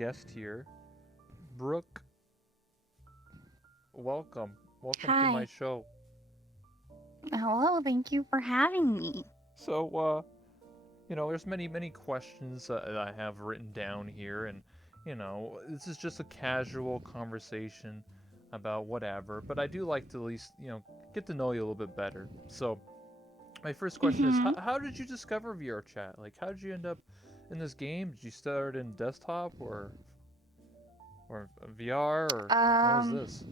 guest here, Brooke. Welcome, welcome to my Hi. show. Hello, thank you for having me. So, there's many questions that I have written down here, and this is just a casual conversation about whatever. But I do like to at least get to know you a little bit better. So, my first question is, Mm-hmm. how did you discover VR chat? Like, how did you end up in this game? Did you start in desktop or VR or how was Um, this?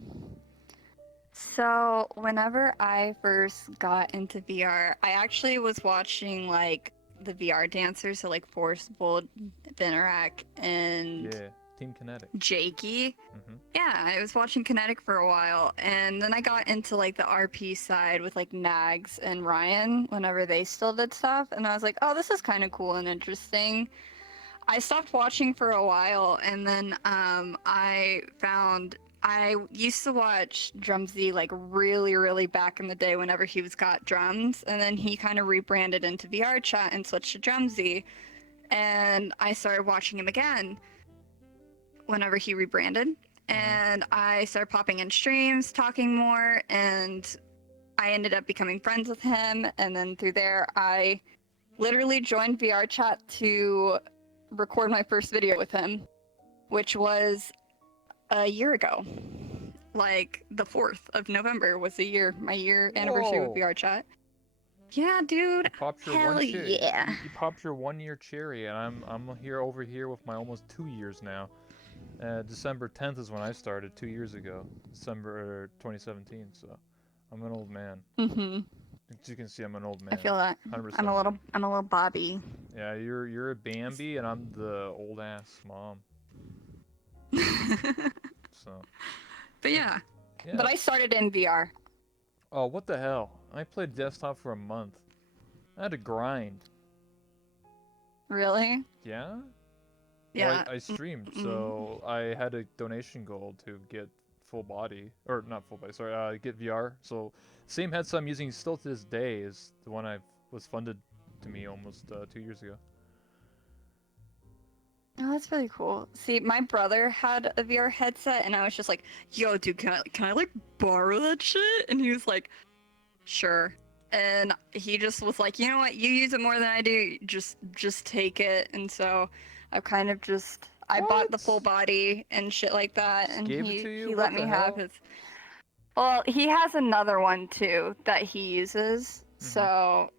so whenever I first got into VR, I actually was watching like the VR dancers, so like Forcible, Binarak, and Yeah, Team Kinetic. Jakey. Mm-hmm. Yeah, I was watching Kinetic for a while, and then I got into like the RP side with like Nags and Ryan whenever they still did stuff, and I was like, oh, this is kind of cool and interesting. I stopped watching for a while, and then I used to watch Drumsy like really back in the day whenever he was got drums, and then he kind of rebranded into VR Chat and switched to Drumsy, and I started watching him again whenever he rebranded, Mm-hmm. and I started popping in streams, talking more, and I ended up becoming friends with him, and then through there I literally joined VR Chat to record my first video with him, which was a year ago. Like the 4th of November was my year anniversary with Whoa! VR Chat. Yeah, dude. You popped your one Hell cherry. yeah. You popped your 1 year cherry, and I'm here over here with my almost 2 years now. December 10th is when I started 2 years ago, December 2017. So I'm an old man. Mhm. As you can see, I'm an old I man. feel that. 100%. I'm a little Bobby. Yeah, you're a Bambi, and I'm the old ass mom. So But yeah. yeah. But I started in VR. Oh, what the hell? I played desktop for a month. I had to grind. Really? Yeah. Well, Yeah. I streamed, Mm. so I had a donation goal to get full body, or not full body, sorry, get VR. So, same headset I'm using still to this day is the one I was funded to me almost 2 years ago. Oh, that's really cool. See, my brother had a VR headset, and I was just like, "Yo, dude, can I like borrow that shit?" And he was like, "Sure." And he just was like, "You know what? You use it more than I do. Just take it." And so I've kind of just I bought the full What? body and shit like that, Just and gave it to you? he What let the me have hell? his. Well, he has another one too that he uses, Mm-hmm. so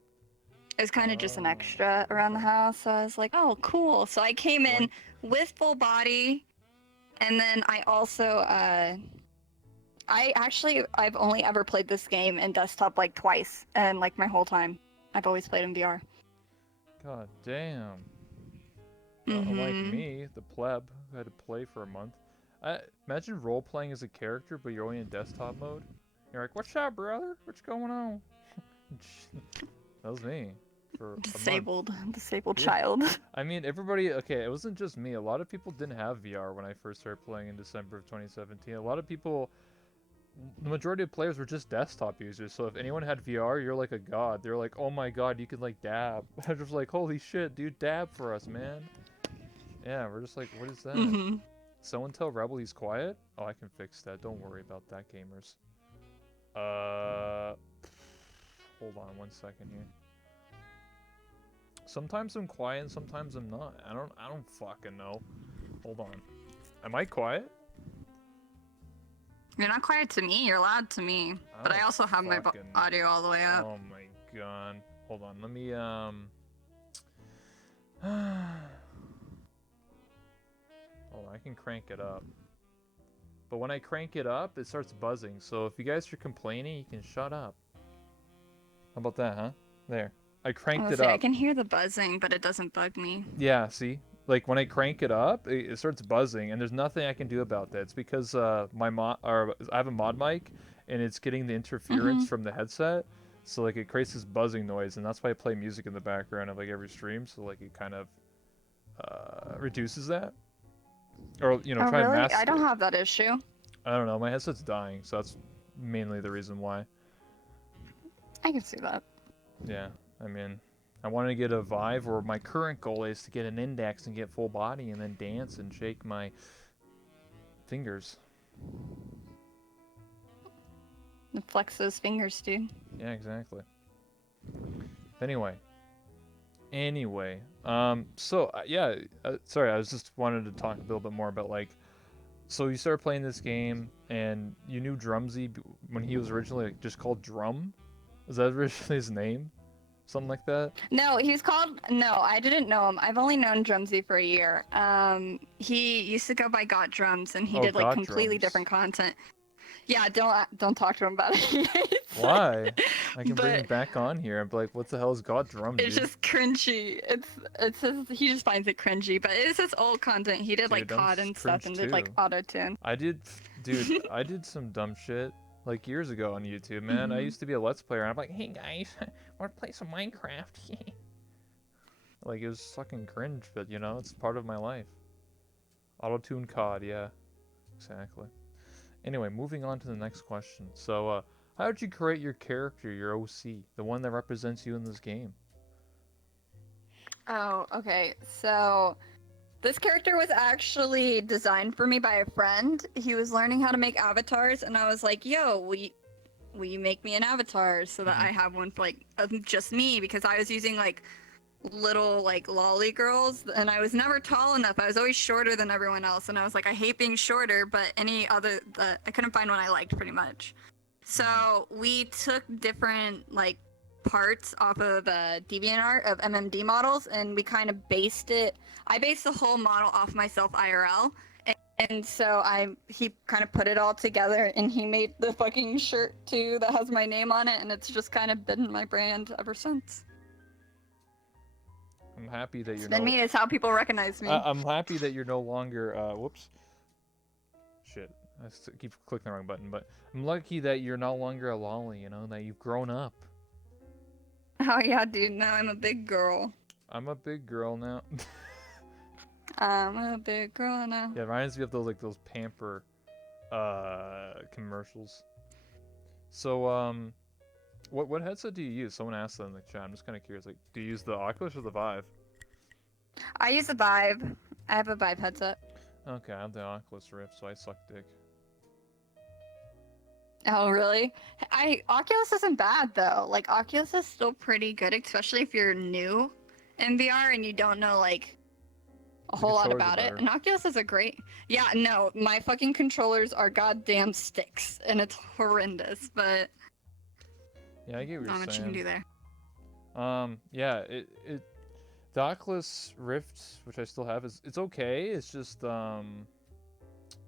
it's kind of just an Oh, extra around the okay. house. So I was like, "Oh, cool." So I came in Yoink. with full body, and then I also I've only ever played this game in desktop like twice, and like my whole time I've always played in VR. God damn. Unlike Mm-hmm. me, the pleb, who had to play for a month. Imagine role playing as a character, but you're only in desktop mode. You're like, "What's up, brother? What's going on?" That was me for a month. Disabled Yeah. child. I mean, everybody, okay, it wasn't just me. A lot of people didn't have VR when I first started playing in December of 2017. A lot of people, the majority of players were just desktop users. So if anyone had VR, you're like a god. They're like, "Oh my god, you can like dab." I'm just like, "Holy shit, dude, dab for us, man." Yeah, we're just like, "What is that?" Mm-hmm. Someone tell Rebel he's quiet? Oh, I can fix that. Don't worry about that, gamers. Uh, hold on 1 second here. Sometimes I'm quiet and sometimes I'm not. I don't fucking know. Hold on. Am I quiet? You're not quiet to me. You're loud to me. I But I don't also have my fucking. audio all the way up. Oh my god. Hold on. Let me hold on. I can crank it up. But when I crank it up, it starts buzzing. So if you guys are complaining, you can shut up. How about that, huh? There. I cranked I'll it say I up. can hear the buzzing, but it doesn't bug me. Yeah, see? Like when I crank it up, it starts buzzing, and there's nothing I can do about that. It's because my mod, or I have a mod mic, and it's getting the interference Mm-hmm. from the headset, so like it creates this buzzing noise, and that's why I play music in the background of like every stream, so like it kind of reduces that, or Oh, try and really? I mask don't it. have that issue. I don't know. My headset's dying, so that's mainly the reason why. I can see that. Yeah, I mean, I want to get a Vive, or my current goal is to get an Index and get full body and then dance and shake my fingers. Flex those fingers, dude. Yeah, exactly. Anyway. Sorry, I was just wanted to talk a little bit more about, like, so you started playing this game and you knew Drumsy when he was originally, like, just called Drum? Is that originally his name? Something like that? No, he's called. No, I didn't know him. I've only known Drumsy for a year. He used to go by Got Drums, and he Oh, did like Got completely Drums. different content. Yeah, don't talk to him about it. Why? I can bring him But back on here and be like, what the hell is God Drum, it's dude? just cringy. He just finds it cringy, but it's his old content. He did like Dude, I'm COD and stuff cringe and did like too. auto tune. Dude, I did some dumb shit like years ago on YouTube, man. I Mhm. used to be a Let's Player and I'm like, hey guys, wanna play some Minecraft? Like, it was fucking cringe, but you know, it's part of my life. Auto-tune COD, yeah. Exactly. Anyway, moving on to the next question. So, how did you create your character, your OC, the one that represents you in this game? Oh, okay. So this character was actually designed for me by a friend. He was learning how to make avatars, and I was like, "Yo, will you make me an avatar so that Mhm. I have one for like just me?" Because I was using like little like lolly girls, and I was never tall enough. I was always shorter than everyone else, and I was like, I hate being shorter, but I couldn't find one I liked pretty much. So we took different like parts off of DeviantArt of MMD models, and we kind of based it. I based the whole model off myself IRL, and so he kind of put it all together, and he made the fucking shirt too that has my name on it, and it's just kind of been my brand ever since. I'm happy that It's you're been no. me. It's how people recognize me. I'm happy that you're no longer. Whoops. Shit. Keep clicking the wrong button, but I'm lucky that you're no longer a lolly. You know that you've grown up. Oh yeah, dude. Now I'm a big girl. I'm a big girl now. I'm a big girl now. Yeah, it reminds me of those Pamper commercials. So what headset do you use? Someone asked that in the chat. I'm just kind of curious. Like, do you use the Oculus or the Vive? I use a Vive. I have a Vive headset. Okay, I have the Oculus Rift, so I suck dick. Oh really? Oculus isn't bad though. Like Oculus is still pretty good, especially if you're new in VR and you don't know like a The whole lot controllers are about it. better. And Oculus is a great. Yeah, no, my fucking controllers are goddamn sticks, and it's horrendous. But Yeah, I get what not you're much you can do saying. there. Yeah, the Oculus Rift, which I still have, it's okay. It's just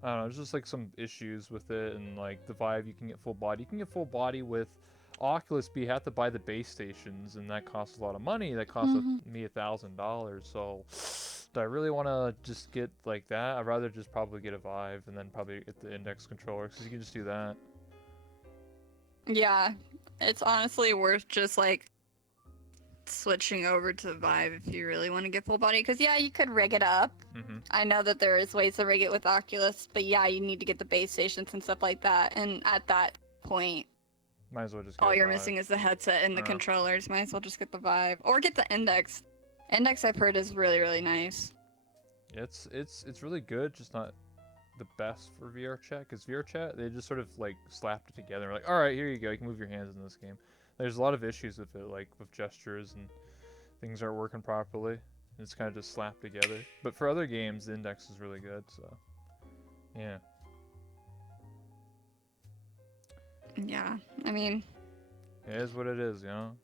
I don't know, there's just like some issues with it, and like the Vive, you can get full body. You can get full body with Oculus, but you have to buy the base stations, and that costs a lot of money. That costs me $1,000. So, do I really want to just get like that? I'd rather just probably get a Vive and then probably get the Index controller, because you can just do that. Yeah, it's honestly worth just like switching over to Vive if you really want to get full body. Because yeah, you could rig it up. Mm-hmm. I know that there is ways to rig it with Oculus, but yeah, you need to get the base stations and stuff like that. And at that point, Might as well just get all a you're Vive. missing is the headset and the Uh. controllers. Might as well just get the Vive or get the Index. Index I've heard is really really nice. It's really good, just not the best for VR chat, because VR chat, they just sort of like slapped it together. Like, all right, here you go, you can move your hands in this game. There's a lot of issues with it, like with gestures and things aren't working properly. It's kind of just slapped together. But for other games, the Index is really good. So, yeah. Yeah, I mean, It is what it is, you know?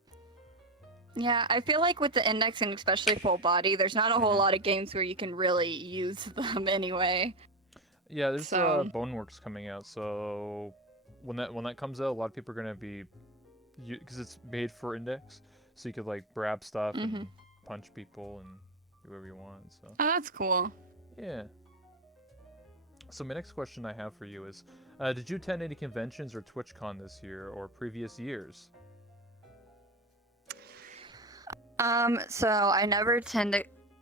yeah, I feel like with the Index and especially full body, there's not a whole Mhm. lot of games where you can really use them anyway. Yeah, there's So- Boneworks coming out, so when that comes out, a lot of people are gonna be, because it's made for Index, so you could like grab stuff and punch people and do whatever you want. So Oh, that's cool. yeah. So my next question I have for you is, did you attend any conventions or TwitchCon this year or previous years? So I never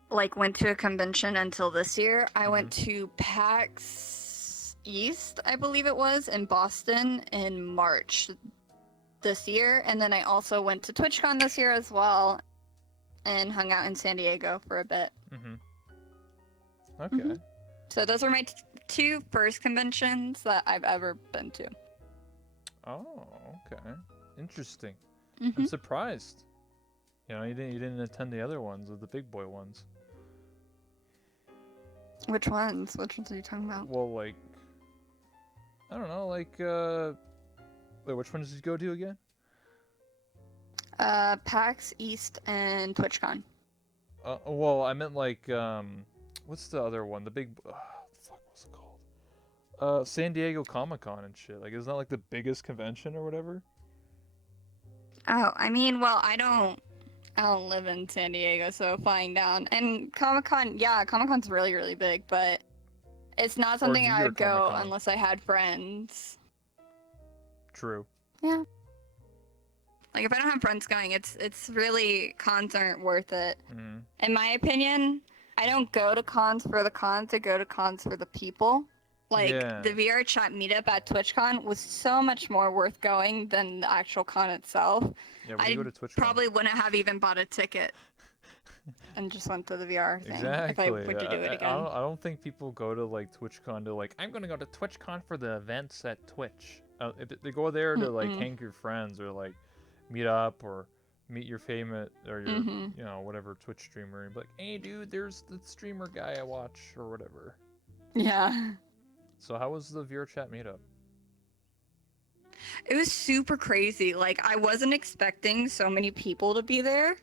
went to a convention until this year. I went to PAX East, I believe it was, in Boston in March this year, and then I also went to TwitchCon this year as well. and hung out in San Diego for a bit. Okay. Mhm. So those are my two first conventions that I've ever been to. Oh, okay. Interesting. I'm Hmm. surprised. You didn't attend the other ones, or the big boy ones. Which ones? Which ones are you talking about? Well, like, I don't know, like, wait, which ones did you go to again? PAX East and TwitchCon. Well, I meant like, what's the other one? The big, fuck, what's it called? San Diego Comic-Con and shit. Like, isn't that like the biggest convention or whatever? Oh, I mean, well, I don't live in San Diego, so flying down and Comic-Con, yeah, Comic-Con's really, really big, but it's not Or something New I York would go Comic-Con. unless I had friends. True. Yeah. Like if I don't have friends going, it's really cons aren't worth it. Mm-hmm. In my opinion, I don't go to cons for the cons, I go to cons for the people. Like Yeah. the VR chat meetup at TwitchCon was so much more worth going than the actual con itself. Yeah, where do you I go to TwitchCon? probably wouldn't have even bought a ticket and just went to the VR thing if I Exactly. were to do it again. I don't think people go to like TwitchCon to like, I'm gonna go to TwitchCon for the events at Twitch. They go there to like Mm-mm. hang with your friends or like meet up or meet your favorite or your Mm-hmm. whatever Twitch streamer and be like, hey dude, there's the streamer guy I watch or whatever. Yeah. So how was the VR chat meetup? It was super crazy. Like I wasn't expecting so many people to be there,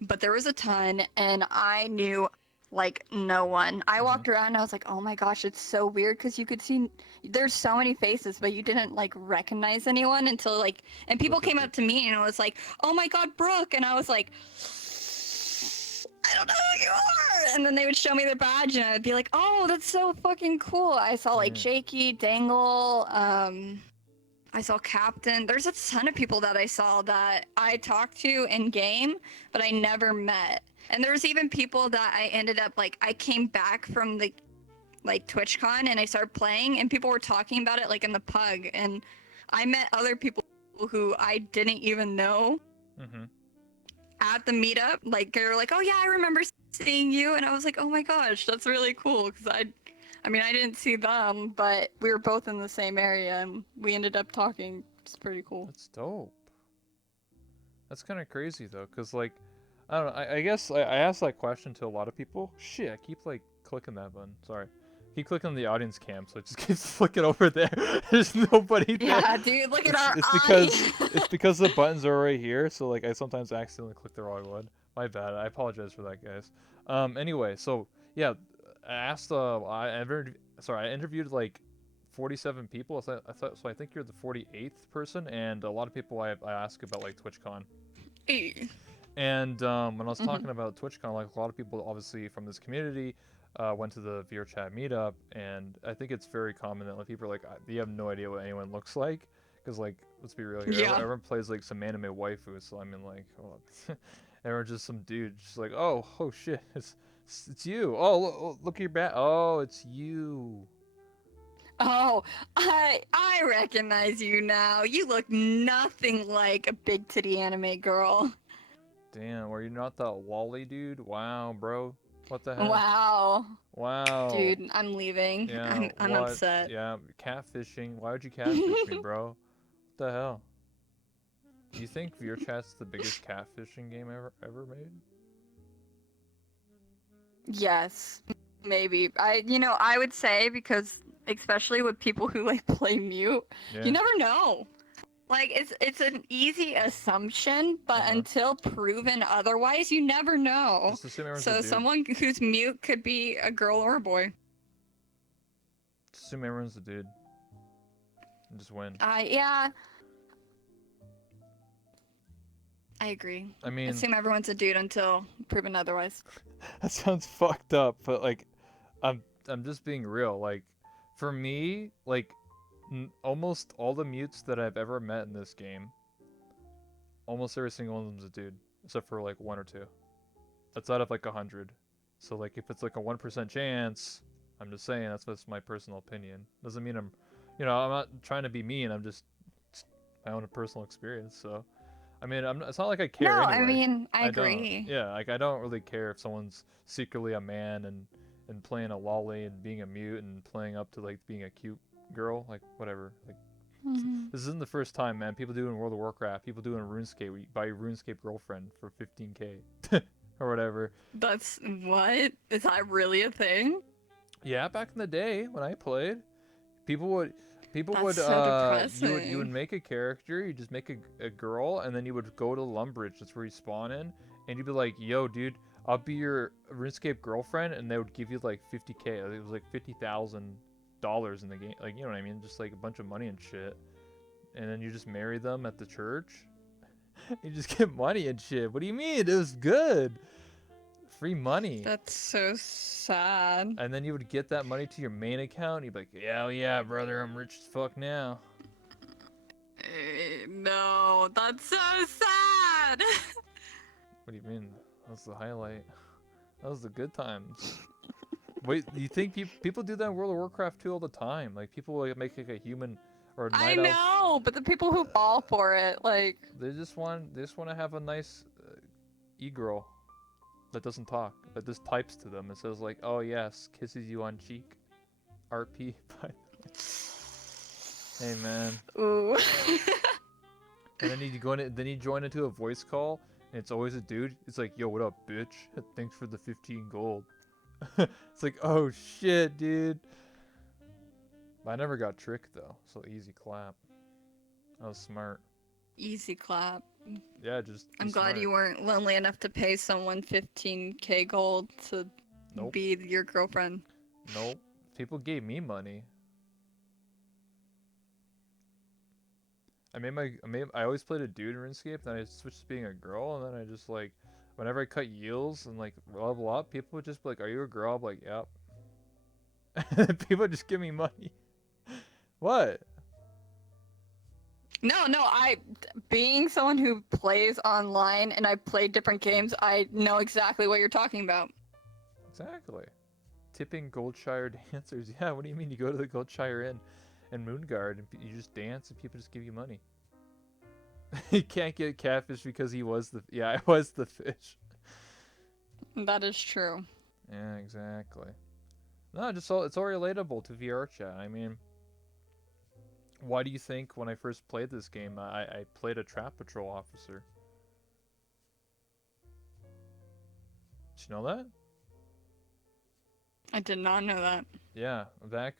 but there was a ton and I knew like no one. I Mhm. walked around and I was like, "Oh my gosh, it's so weird because you could see there's so many faces, but you didn't like recognize anyone until like and people came up to me and it was like, "Oh my god, Brooke." And I was like, I don't know who you are. And then they would show me their badge and I'd be like, "Oh, that's so fucking cool." I saw like Yeah. Shaky, Dangle, I saw Captain. There's a ton of people that I saw that I talked to in game, but I never met. And there was even people that I ended up like I came back from the like TwitchCon and I started playing and people were talking about it like in the pug and I met other people who I didn't even know Mhm. at the meetup. Like they were like, "Oh yeah, I remember seeing you." And I was like, "Oh my gosh, that's really cool cuz I mean, I didn't see them, but we were both in the same area and we ended up talking. It's pretty cool. That's dope. That's kind of crazy though, cause like, I don't know. I guess I asked that question to a lot of people. Shit, I keep like clicking that button. Sorry, keep clicking the audience cam, so it just keeps flicking over there. There's nobody there. Yeah, dude, look at our It's eye. because the buttons are right here, so like I sometimes accidentally click the wrong one. My bad. I apologize for that, guys. Anyway, so yeah, I asked. I interviewed like 47 people. So I think you're the 48th person, and a lot of people I ask about like TwitchCon. And when I was talking about TwitchCon, like a lot of people obviously from this community went to the VR chat meetup, and I think it's very common that like, people are like, you have no idea what anyone looks like, because like, let's be real here, Yeah. everyone plays like some anime waifu, so I mean like, oh, everyone's just some dude, just like, oh shit, it's you. Oh look at your bat. Oh, it's you. Oh, I recognize you now. You look nothing like a big titty anime girl. Damn, were you not that Wally dude? Wow, bro. What the heck? Wow. Wow. Dude, I'm leaving. Yeah, I'm what? upset. Yeah, catfishing. Why would you catfish me, bro? What the hell? Do you think VRChat's the biggest catfishing game ever made? Yes, maybe. I would say because especially with people who like play mute, Yeah. you never know. Like it's an easy assumption, but until proven otherwise, you never know. Just assume everyone's a So dude. someone who's mute could be a girl or a boy. Just assume everyone's a dude. And just win. Yeah. I agree. I mean, Assume everyone's a dude until proven otherwise. that sounds fucked up, but like, I'm just being real. Like, for me, like, almost all the mutes that I've ever met in this game, almost every single one of them's a dude, except for like one or two. That's out of like 100. So like, if it's like a 1% chance, I'm just saying that's just my personal opinion. Doesn't mean I'm not trying to be mean. I'm just my own personal experience. So I mean, it's not like I No, care I anyway. mean, I I don't. agree. Yeah, like I don't really care if someone's secretly a man and playing a lolly and being a mute and playing up to like being a cute girl, like whatever. Like Hmm. this isn't the first time, man. People do it in World of Warcraft. People do it in RuneScape. Where you buy your RuneScape girlfriend for 15K or whatever. That's what? Is that really a thing? Yeah, back in the day when I played, people would That's so you would depressing. make a character, you just make a girl, and then you would go to Lumbridge, that's where you spawn in, and you'd be like, yo dude, I'll be your RuneScape girlfriend, and they would give you like 50K. Like, it was like $50,000 in the game, like, you know what I mean, just like a bunch of money and shit. And then you just marry them at the church. You just get money and shit. What do you mean? It was good. Free money. That's so sad. And then you would get that money to your main account. You'd be like, yeah, yeah, brother, I'm rich as fuck now. No, that's so sad. What do you mean? That was the highlight. That was the good times. Wait, you think people do that in World of Warcraft 2 all the time? Like, people like make like a human or a I night elf. know, but the people who fall for it, like, They just want to have a nice e-girl that doesn't talk, that just types to them and says like, oh yes, kisses you on cheek. RP. Hey man. ooh. And then you join into a voice call, and it's always a dude. It's like, yo, what up, bitch? Thanks for the 15 gold. It's like, oh shit, dude. I never got tricked though, so easy clap. I was smart. Easy clap. Yeah, just. I'm be glad smart. you weren't lonely enough to pay someone 15K gold to Nope. be your girlfriend. Nope. People gave me money. I always played a dude in RuneScape, then I switched to being a girl, and then I just like, whenever I cut yields and like level up, people would just be like, "Are you a girl?" I'm like, "Yep." People just give me money. What? No, being someone who plays online and I play different games, I know exactly what you're talking about. Exactly. Tipping Goldshire dancers. Yeah, what do you mean? You go to the Goldshire Inn and Moonguard and you just dance and people just give you money. You can't get catfish because he was the. Yeah, I was the fish. That is true. Yeah, exactly. No, it's all relatable to VR chat. I mean, why do you think when I first played this game, I played a trap patrol officer? Did you know that? I did not know that. Yeah, back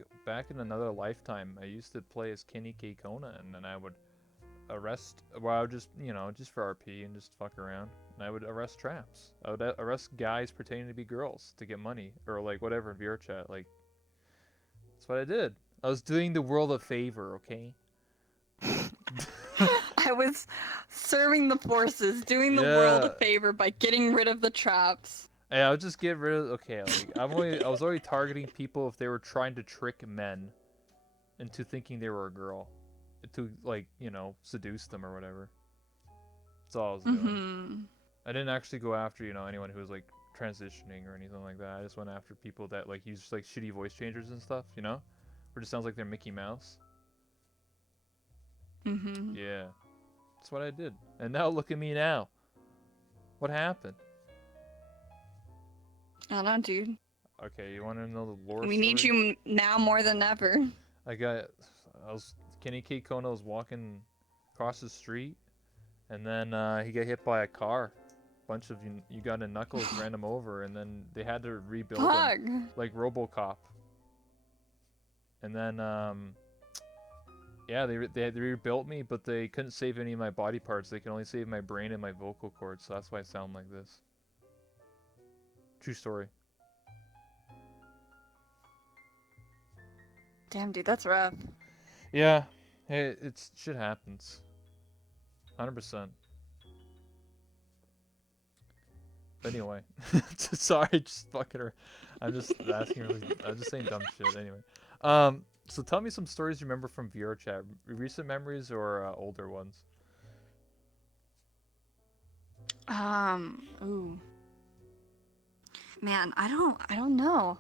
in another lifetime, I used to play as Kenny K. Kona, and then I would arrest. Well, I would just for RP and just fuck around. And I would arrest traps. I would arrest guys pretending to be girls to get money or like whatever in VR chat. Like that's what I did. I was doing the world a favor, okay? I was serving the forces, doing the world a Yeah. favor by getting rid of the traps. Hey, I'll just get rid of. Okay, like I was already targeting people if they were trying to trick men into thinking they were a girl, to like seduce them or whatever. That's all I was doing. Mm-hmm. I didn't actually go after anyone who was like transitioning or anything like that. I just went after people that like use like shitty voice changers and stuff, where it just sounds like they're Mickey Mouse. Mm-hmm. Yeah, that's what I did. And now look at me now. What happened? I don't know, dude. Okay, you want to know the lore We story? need you now more than ever. Kenny K. Kona was walking across the street, and then he got hit by a car. Bunch of Uganda knuckles ran him over, and then they had to rebuild him Fuck. like RoboCop. And then yeah, they rebuilt me, but they couldn't save any of my body parts. They can only save my brain and my vocal cords, so that's why I sound like this. True story. Damn, dude, that's rough. Yeah, hey, shit happens. 100%. Anyway, sorry, just fucking her. I'm just I'm just saying dumb shit. Anyway, so tell me some stories you remember from VR chat, recent memories or older ones. Ooh. Man, I don't know.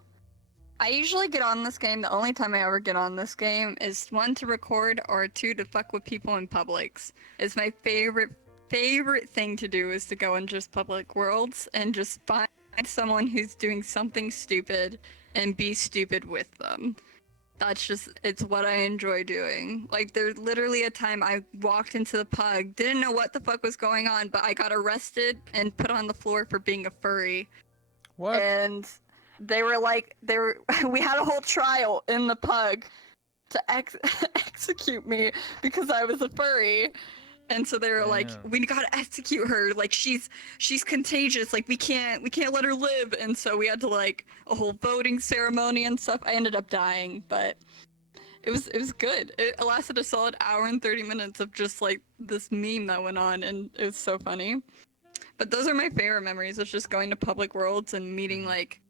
I usually get on this game, the only time I ever get on this game is one to record or two to fuck with people in Publix. It's my favorite favorite thing to do is to go in just public worlds and just find someone who's doing something stupid and be stupid with them. It's what I enjoy doing. Like, there's literally a time I walked into the pub, didn't know what the fuck was going on, but I got arrested and put on the floor for being a furry. What? And we had a whole trial in the pub to execute me because I was a furry. And so they were like, Damn. we gotta execute her. Like, she's contagious. Like, we can't let her live. And so we had to, like, a whole voting ceremony and stuff. I ended up dying, but it was good. It lasted a solid hour and 30 minutes of just like this meme that went on, and it was so funny. But those are my favorite memories, of just going to public worlds and meeting like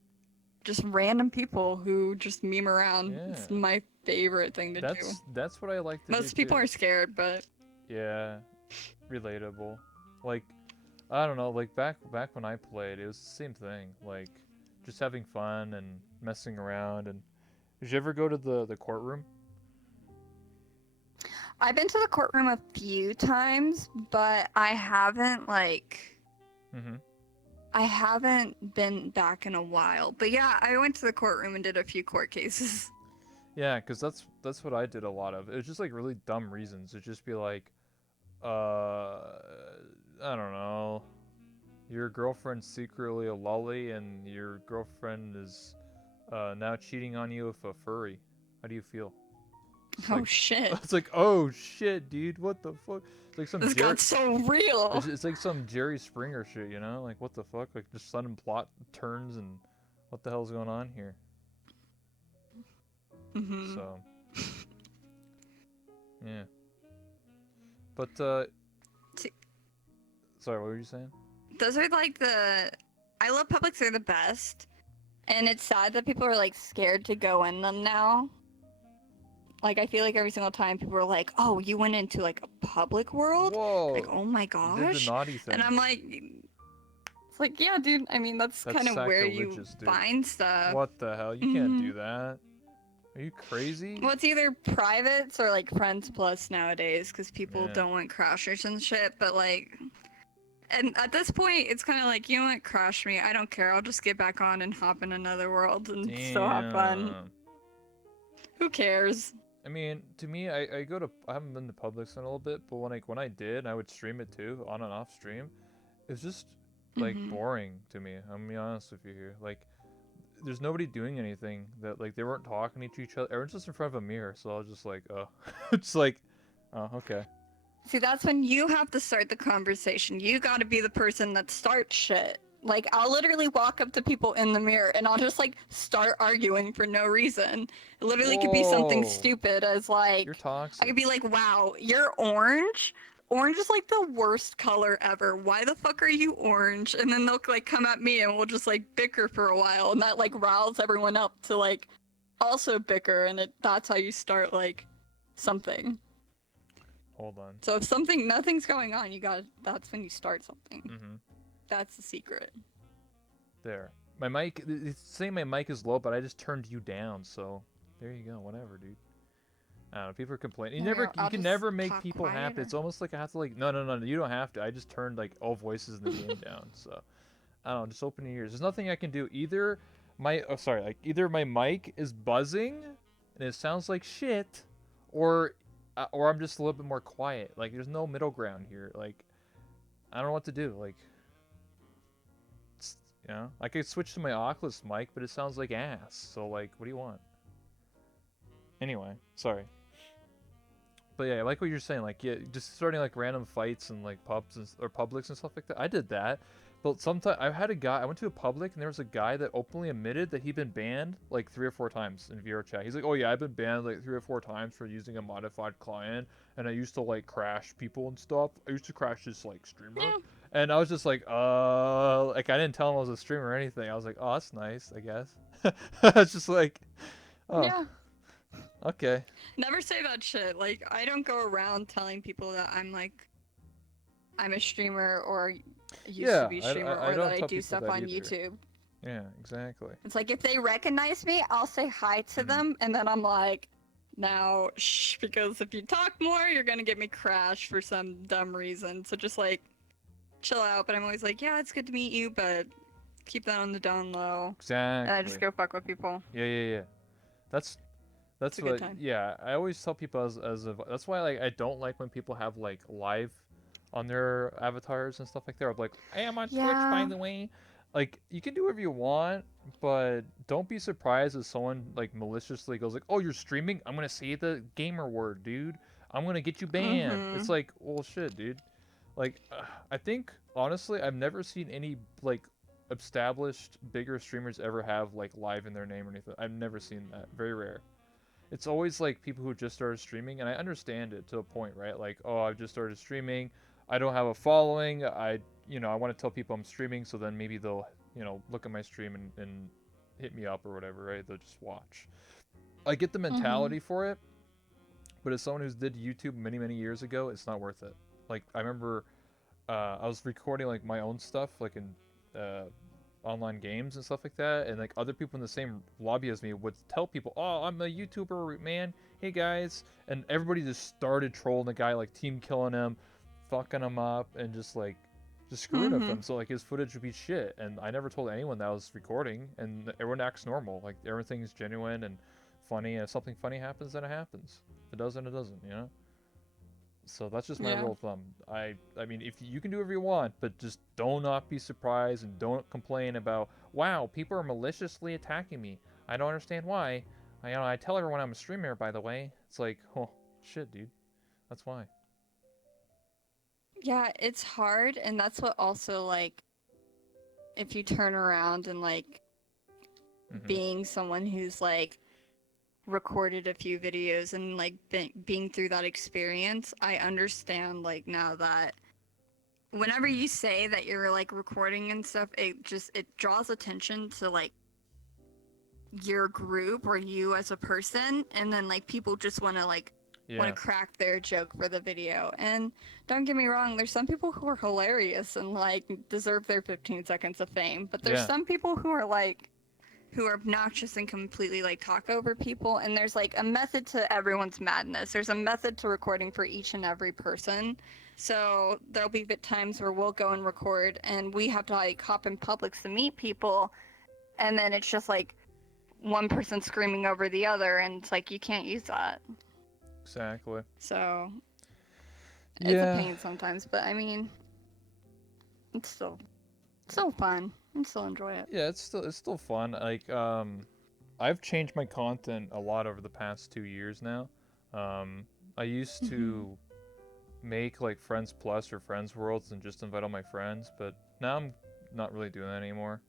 just random people who just meme around. Yeah. It's my favorite thing to do. That's what I like to do. Most people too. are scared, but Yeah, relatable. Like, I don't know, like back when I played, it was the same thing. Like, just having fun and messing around. And did you ever go to the courtroom? I've been to the courtroom a few times, but I haven't I haven't been back in a while. But yeah, I went to the courtroom and did a few court cases. Yeah, because that's what I did a lot of. It was just like really dumb reasons. It'd just be like, I don't know, your girlfriend's secretly a lolly and your girlfriend is now cheating on you with a furry. How do you feel? It's Oh like, shit. it's like, oh shit, dude, what the fuck? It's like some This got so real. it's like some Jerry Springer shit, you know? Like, what the fuck? Like, just sudden plot turns and what the hell's going on here? Mm-hmm. So, yeah. But, sorry, what were you saying? Those are like I love publics, they're the best. And it's sad that people are like scared to go in them now. Like, I feel like every single time people are like, oh, you went into like a public world? Whoa! Like, oh my You did gosh. the naughty thing. And I'm like, it's like, yeah, dude, I mean, that's kind of where you sacrilegious, dude. find stuff. What the hell? You can't do that. Are you crazy? Well, it's either privates or like Friends Plus nowadays, because people Yeah. don't want crashers and shit. But like, and at this point, it's kind of like, you know what, crash me. I don't care. I'll just get back on and hop in another world and still have fun. Damn. Who cares? I mean, to me, I haven't been to Publix in a little bit, but when I did, I would stream it too, on and off stream. It was just like boring to me. I'm gonna be honest with you here. Like, there's nobody doing anything that, like, they weren't talking to each other. Everyone's just in front of a mirror, so I was just like, oh, it's like, oh, okay. See, that's when you have to start the conversation. You gotta be the person that starts shit. Like, I'll literally walk up to people in the mirror and I'll just, like, start arguing for no reason. It literally could be something Whoa. stupid as, like, You're toxic. I could be like, wow, you're orange? Orange is, like, the worst color ever. Why the fuck are you orange? And then they'll, like, come at me and we'll just, like, bicker for a while. And that, like, riles everyone up to, like, also bicker. And that's how you start, like, something. Hold on. So if nothing's going on, that's when you start something. Mm-hmm. That's the secret. There. My mic, it's saying my mic is low, but I just turned you down, so there you go. Whatever, dude. I don't know. People are complaining. You can never make people happy. It's almost like I have to, like, no, you don't have to. I just turned, like, all voices in the game down, so I don't know. Just open your ears. There's nothing I can do. Either either my mic is buzzing and it sounds like shit, or I'm just a little bit more quiet. Like, there's no middle ground here. Like, I don't know what to do. Like, you know, I could switch to my Oculus mic, but it sounds like ass. So, like, what do you want? Anyway, sorry. But yeah, I like what you're saying. Like, yeah, just starting like random fights and like pubs or Publix and stuff like that. I did that, but sometimes I went to a Public and there was a guy that openly admitted that he'd been banned like 3 or 4 times in VR chat. He's like, oh yeah, I've been banned like 3 or 4 times for using a modified client, and I used to like crash people and stuff. I used to crash this like streamer. Yeah. And I was just like, like, I didn't tell him I was a streamer or anything. I was like, oh, that's nice, I guess. It's just like, oh, Yeah. okay. Never say that shit. Like, I don't go around telling people that I'm a streamer or used to be a streamer I or don't that I tell do people stuff that on either. YouTube. Yeah, exactly. It's like, if they recognize me, I'll say hi to them, and then I'm like, now, shh, because if you talk more, you're gonna get me crashed for some dumb reason. So just, like, chill out, but I'm always like, yeah, it's good to meet you, but keep that on the down low. And I just Exactly. go fuck with people. Yeah. That's It's that's a good what. time. Yeah, I always tell people that's why like I don't like when people have like live on their avatars and stuff like that. I'm like, hey, I'm on Twitch, by Yeah. the way. Like, you can do whatever you want, but don't be surprised if someone like maliciously goes like, "Oh, you're streaming? I'm gonna say the gamer word, dude. I'm gonna get you banned." It's Mm-hmm. like, well, shit, dude. Like, I think honestly, I've never seen any like established bigger streamers ever have like live in their name or anything. I've never seen that. Very rare. It's always like people who just started streaming, and I understand it to a point, right? Like, oh, I've just started streaming. I don't have a following. I want to tell people I'm streaming, so then maybe they'll, look at my stream and hit me up or whatever, right? They'll just watch. I get the Mm-hmm. mentality for it, but as someone who's did YouTube many, many years ago, it's not worth it. Like, I remember I was recording like my own stuff, like in uh, online games and stuff like that, and like other people in the same lobby as me would tell people, "Oh, I'm a YouTuber, man. Hey guys," and everybody just started trolling the guy, like team killing him, fucking him up, and just screwing with Mm-hmm. him. So like his footage would be shit, and I never told anyone that I was recording, and everyone acts normal, like everything is genuine and funny. And if something funny happens, then it happens. If it doesn't, it doesn't. So that's just my Yeah. rule of thumb. I mean, if you can do whatever you want, but just do not be surprised and don't complain about, wow, people are maliciously attacking me. I don't understand why. I tell everyone I'm a streamer, by the way. It's like, oh, shit, dude. That's why. Yeah, it's hard, and that's what also like if you turn around and like Mm-hmm. being someone who's like recorded a few videos and like being through that experience, I understand like now that whenever you say that you're like recording and stuff, it draws attention to like your group or you as a person, and then like people just want to Yeah. crack their joke for the video. And don't get me wrong, there's some people who are hilarious and like deserve their 15 seconds of fame, but there's Yeah. some people who are obnoxious and completely like talk over people, and there's like a method to everyone's madness. There's a method to recording for each and every person. So there'll be times where we'll go and record and we have to like hop in Publix to meet people, and then it's just like one person screaming over the other, and it's like you can't use that. Exactly. So it's a Yeah. pain sometimes, but I mean, it's still fun. I still enjoy it. Yeah, it's still fun. Like, I've changed my content a lot over the past 2 years now. I used Hmm. to make like Friends Plus or Friends Worlds and just invite all my friends, but now I'm not really doing that anymore.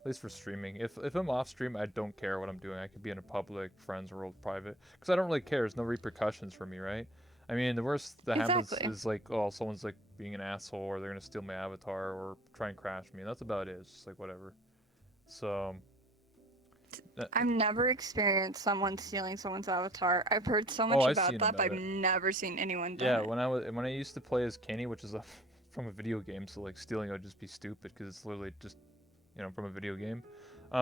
At least for streaming. If I'm off stream, I don't care what I'm doing. I could be in a public Friends World private because I don't really care. There's no repercussions for me, right? I mean, the worst that happens Exactly. is like, oh, someone's like being an asshole or they're gonna steal my avatar or try and crash me. That's about it. It's just like whatever. So, uh, I've never experienced someone stealing someone's avatar. I've heard so oh, much I've about seen that, but about I've it. never seen anyone done Yeah, it. when I used to play as Kenny, which is from a video game, so like stealing would just be stupid because it's literally just from a video game.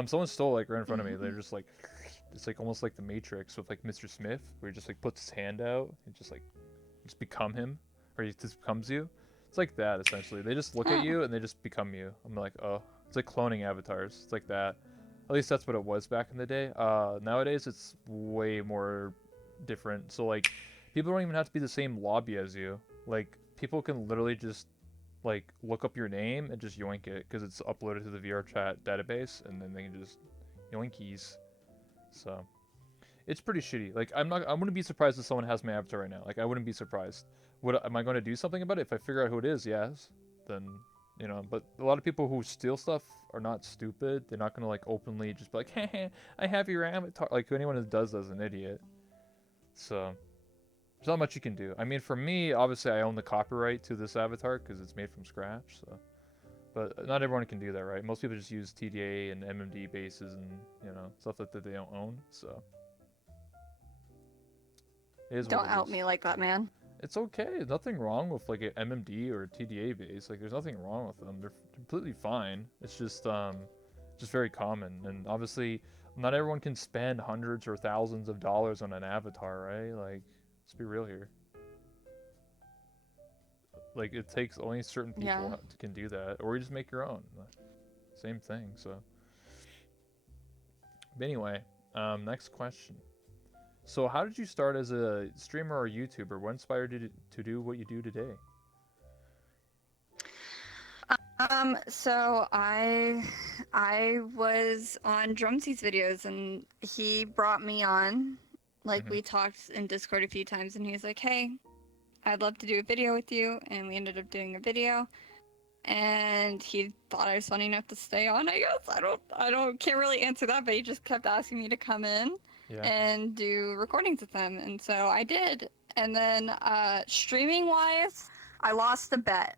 Someone stole like right in front of me. They're Hmm. just like, it's like almost like the Matrix with like Mr. Smith, where he just like puts his hand out and just become him, or he just becomes you. It's like that essentially. They just look at Oh, you and they just become you. I'm like, oh, it's like cloning avatars. It's like that. At least that's what it was back in the day. Nowadays it's way more different. So like, people don't even have to be the same lobby as you. Like, people can literally just like look up your name and just yoink it because it's uploaded to the VR chat database, and then they can just yoinkies. So it's pretty shitty. Like, I wouldn't be surprised if someone has my avatar right now. Like, I wouldn't be surprised. Am I going to do something about it if I figure out who it is? Yes. Then But a lot of people who steal stuff are not stupid. They're not going to like openly just be like, hey, I have your avatar. Like, anyone who does is an idiot. So there's not much you can do. I mean, for me, obviously, I own the copyright to this avatar because it's made from scratch. So, but not everyone can do that, right? Most people just use TDA and MMD bases and stuff that they don't own. So it is what don't it out is. me like that, man. It's okay. There's nothing wrong with like an MMD or a TDA base. Like, there's nothing wrong with them. They're completely fine. It's just very common. And obviously, not everyone can spend hundreds or thousands of dollars on an avatar, right? Like, let's be real here. Like it takes only certain Yeah. people can do that, or you just make your own. Same thing. So, but anyway, next question. So, how did you start as a streamer or YouTuber? What inspired you to do what you do today? So I was on Drumsy's videos and he brought me on. Like Hmm. we talked in Discord a few times and he was like, "Hey, I'd love to do a video with you." And we ended up doing a video. And he thought I was funny enough to stay on, I guess. Can't really answer that, but he just kept asking me to come in Yeah. and do recordings with him. And so I did. And then streaming wise, I lost a bet.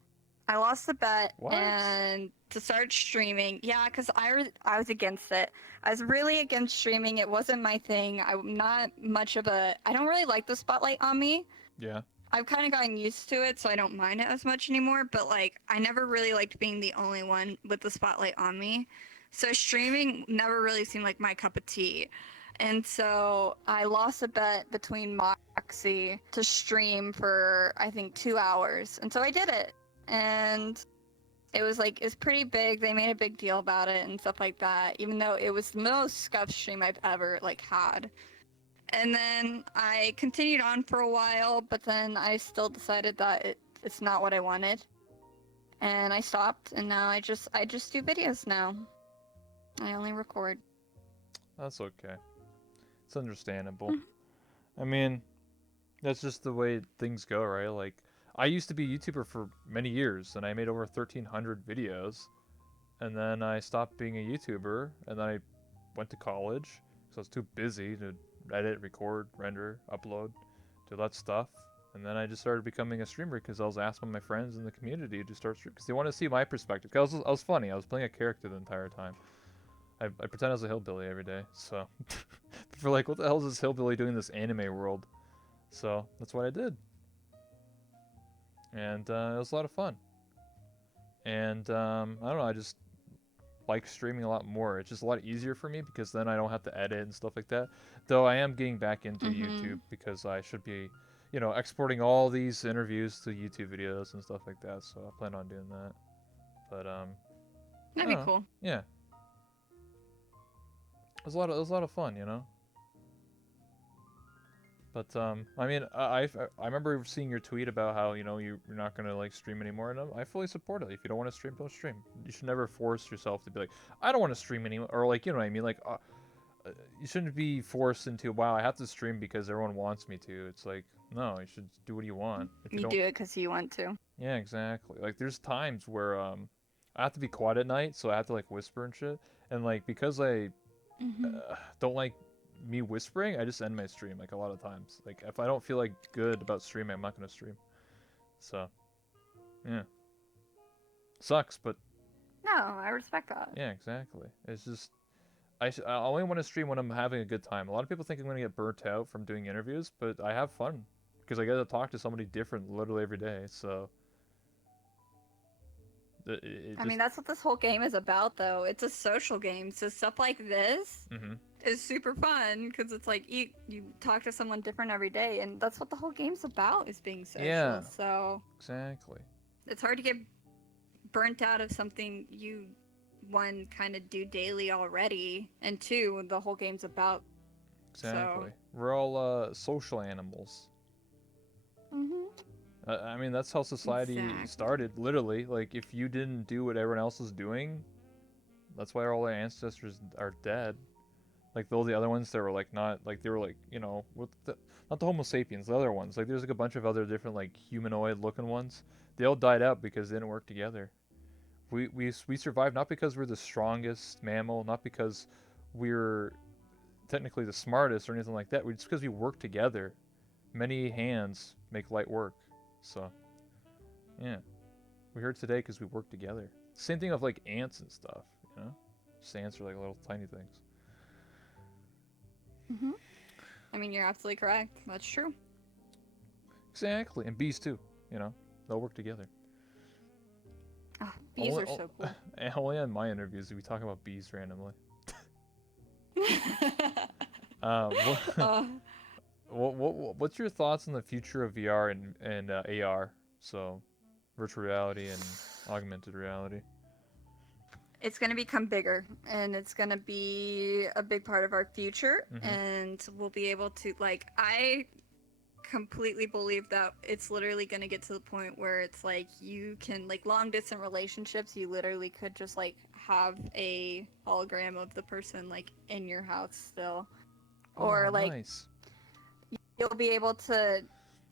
I lost the bet What? and to start streaming. Yeah, because I was against it. I was really against streaming. It wasn't my thing. I'm not much of a. I don't really like the spotlight on me. Yeah. I've kind of gotten used to it, so I don't mind it as much anymore. But like, I never really liked being the only one with the spotlight on me. So streaming never really seemed like my cup of tea. And so I lost a bet between Moxie to stream for I think 2 hours. And so I did it. And it was like it's pretty big. They made a big deal about it and stuff like that, even though it was the most scuffed stream I've ever like had. And then I continued on for a while, but then I still decided that it's not what I wanted. And I stopped and now I just do videos now. I only record. That's okay. It's understandable. I mean, that's just the way things go, right? Like, I used to be a YouTuber for many years, and I made over 1,300 videos, and then I stopped being a YouTuber, and then I went to college, so I was too busy to edit, record, render, upload, do that stuff. And then I just started becoming a streamer because I was asked by my friends in the community to start streaming because they want to see my perspective. Cause I was funny. I was playing a character the entire time. I pretend I was a hillbilly every day. So, for like, what the hell is this hillbilly doing in this anime world? So that's what I did, and it was a lot of fun. And I don't know, I just like streaming a lot more. It's just a lot easier for me because then I don't have to edit and stuff like that. Though I am getting back into Mm-hmm. YouTube because I should be, exporting all these interviews to YouTube videos and stuff like that. So I plan on doing that. But I That'd don't be know. cool. Yeah, it was a lot of fun, you know. But I mean, I remember seeing your tweet about how you're not gonna like stream anymore, and I fully support it. If you don't want to stream, don't stream. You should never force yourself to be like, I don't want to stream anymore, or like you know what I mean. Like, you shouldn't be forced into wow, I have to stream because everyone wants me to. It's like no, you should do what you want. If you You don't, do it because you want to. yeah, exactly. Like there's times where I have to be quiet at night, so I have to like whisper and shit, and like because I Mm-hmm. don't like me whispering, I just end my stream like a lot of times. Like if I don't feel like good about streaming, I'm not gonna stream. So yeah, sucks, but No, I respect that. yeah, exactly. It's just I only want to stream when I'm having a good time. A lot of people think I'm gonna get burnt out from doing interviews, but I have fun because I get to talk to somebody different literally every day. So it I mean, just that's what this whole game is about, though. It's a social game, so stuff like this mm-hmm. is super fun because it's like you talk to someone different every day, and that's what the whole game's about is being social. Yeah, So exactly, it's hard to get burnt out of something you one kind of do daily already, and two the whole game's about. So. exactly. We're all social animals. Mhm. I mean, that's how society Exactly. started, literally. Like, if you didn't do what everyone else was doing, that's why all our ancestors are dead. Like, all the other ones that were, like, not, like, they were, like, not the Homo sapiens, the other ones. Like, there's, like, a bunch of other different, like, humanoid looking ones. They all died out because they didn't work together. We survived not because we're the strongest mammal, not because we're technically the smartest or anything like that. Just because we work together. Many hands make light work. So, yeah. We're here today because we work together. Same thing of like ants and stuff, you know? Just ants are like little tiny things. Mhm. I mean, you're absolutely correct. That's true. Exactly. And bees too, you know? They'll work together. Oh, bees Only, are so cool. only on my interviews do we talk about bees randomly. What, uh, what's your thoughts on the future of VR and AR? So, virtual reality and augmented reality. It's going to become bigger, and it's going to be a big part of our future, and we'll be able to, like, I completely believe that it's literally going to get to the point where it's like you can, like, long distance relationships, you literally could just, like, have a hologram of the person, like, in your house still. Or like nice. you'll be able to,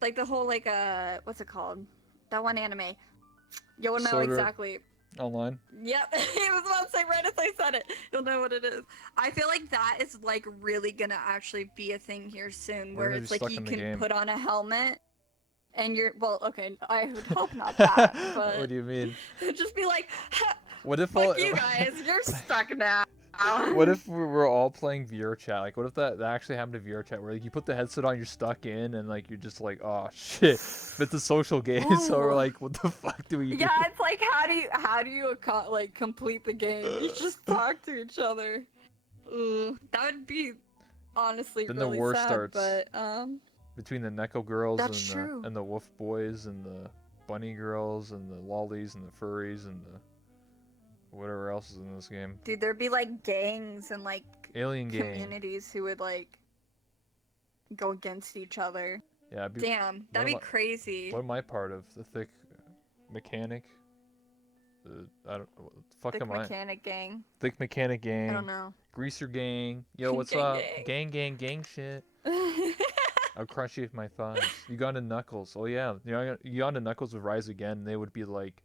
like, the whole, like, what's it called, that one anime, you'll know exactly. Online. Yep. It was about to say right as I said it. You'll know what it is. I feel like that is, like, really gonna actually be a thing here soon, where it's like you can put on a helmet and you're, well, okay, I would hope not that, but what do you mean? just be like, what if fuck you guys, you're stuck now. What if we're all playing VR chat? Like, what if that actually happened to VR chat, where like you put the headset on, you're stuck in, and like you're just like, oh shit, it's a social game. So we're like, what the fuck do we do? Yeah, it's like, how do you like complete the game? You just talk to each other. Ooh, that would be honestly then really the war sad, starts but between the Neko girls true. and the Wolf boys and the bunny girls and the lollies and the furries and the whatever else is in this game. Dude, there'd be like gangs and like alien communities who would like go against each other. Yeah, damn, that'd be crazy. What am I part of? The thick mechanic? I don't. What the fuck thick am I? Thick mechanic gang. Thick mechanic gang. I don't know. Greaser gang. Yo, what's up? Gang shit. I'll crush you with my thighs. Uganda Knuckles. Oh yeah, Uganda Knuckles would rise again. They would be like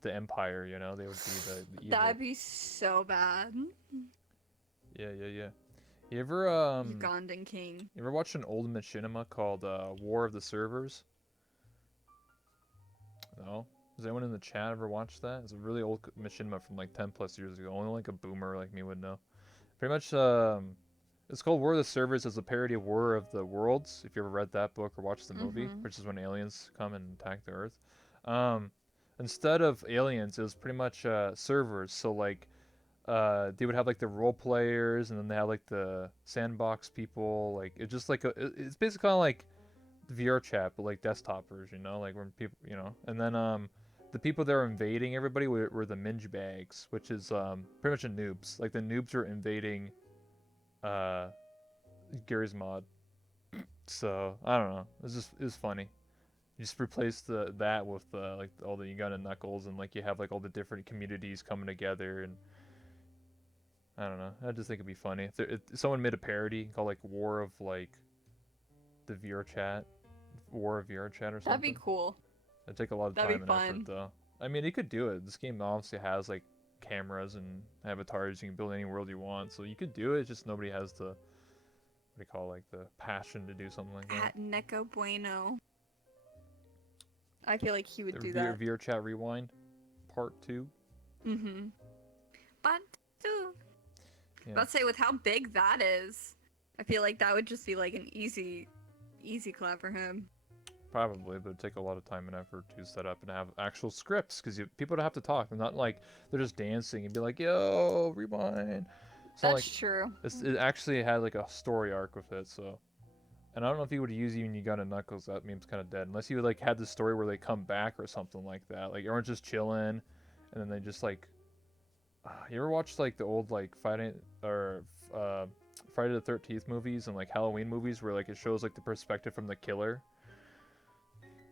the Empire, you know. They would be the evil. That'd be so bad. Yeah. You ever Ugandan king. You ever watched an old machinima called War of the Servers? No. Has anyone in the chat ever watched that? It's a really old machinima from like 10 plus years ago. Only like a boomer like me would know. Pretty much, it's called War of the Servers as a parody of War of the Worlds, if you ever read that book or watched the movie, which is when aliens come and attack the Earth. Instead of aliens, it was pretty much servers. So like, they would have like the role players, and then they have like the sandbox people. Like it's just like it's basically kind of like VR chat, but like desktop version, you know, like when people, you know. And then the people that were invading everybody were the minge bags, which is pretty much the noobs. Like the noobs were invading Gary's mod. So I don't know. It was funny. You just replace that with like all the Uganda Knuckles, and like you have like all the different communities coming together, and I don't know. I just think it'd be funny if someone made a parody called like War of like the VR chat, War of VR chat or something. That'd be cool. It'd take a lot of time and effort though. I mean, you could do it. This game obviously has like cameras and avatars. You can build any world you want, so you could do it. It's just nobody has the, what do you call, like the passion to do something like that. At Neko Bueno. I feel like he would do that. VR chat rewind, part 2. Part 2. Yeah. Let's say with how big that is, I feel like that would just be like an easy clap for him. Probably, but it'd take a lot of time and effort to set up and have actual scripts, because people don't have to talk. They're not like they're just dancing and be like, "Yo, rewind." That's true. It actually had like a story arc with it, so. And I don't know if he would use even Uganda Knuckles. That meme's kind of dead. Unless he would like had the story where they come back or something like that. Like everyone's just chilling, and then they just like. You ever watched like the old like Friday the 13th movies and like Halloween movies where like it shows like the perspective from the killer,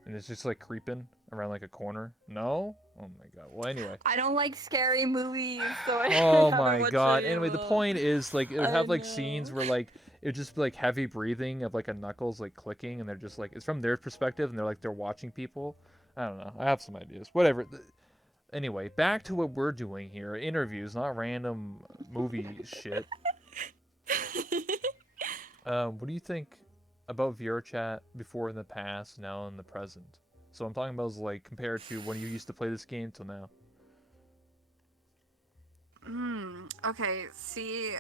and it's just like creeping around like a corner? No? Oh my god. Well, anyway. I don't like scary movies, so oh my god. Anyway, the point is like it would have like scenes where like it would just be like heavy breathing of like a Knuckles like clicking, and they're just like it's from their perspective, and they're watching people. I don't know. I have some ideas. Whatever. Anyway, back to what we're doing here. Interviews, not random movie shit. What do you think about VR chat before in the past, now in the present? So I'm talking about like compared to when you used to play this game till now. Okay, see,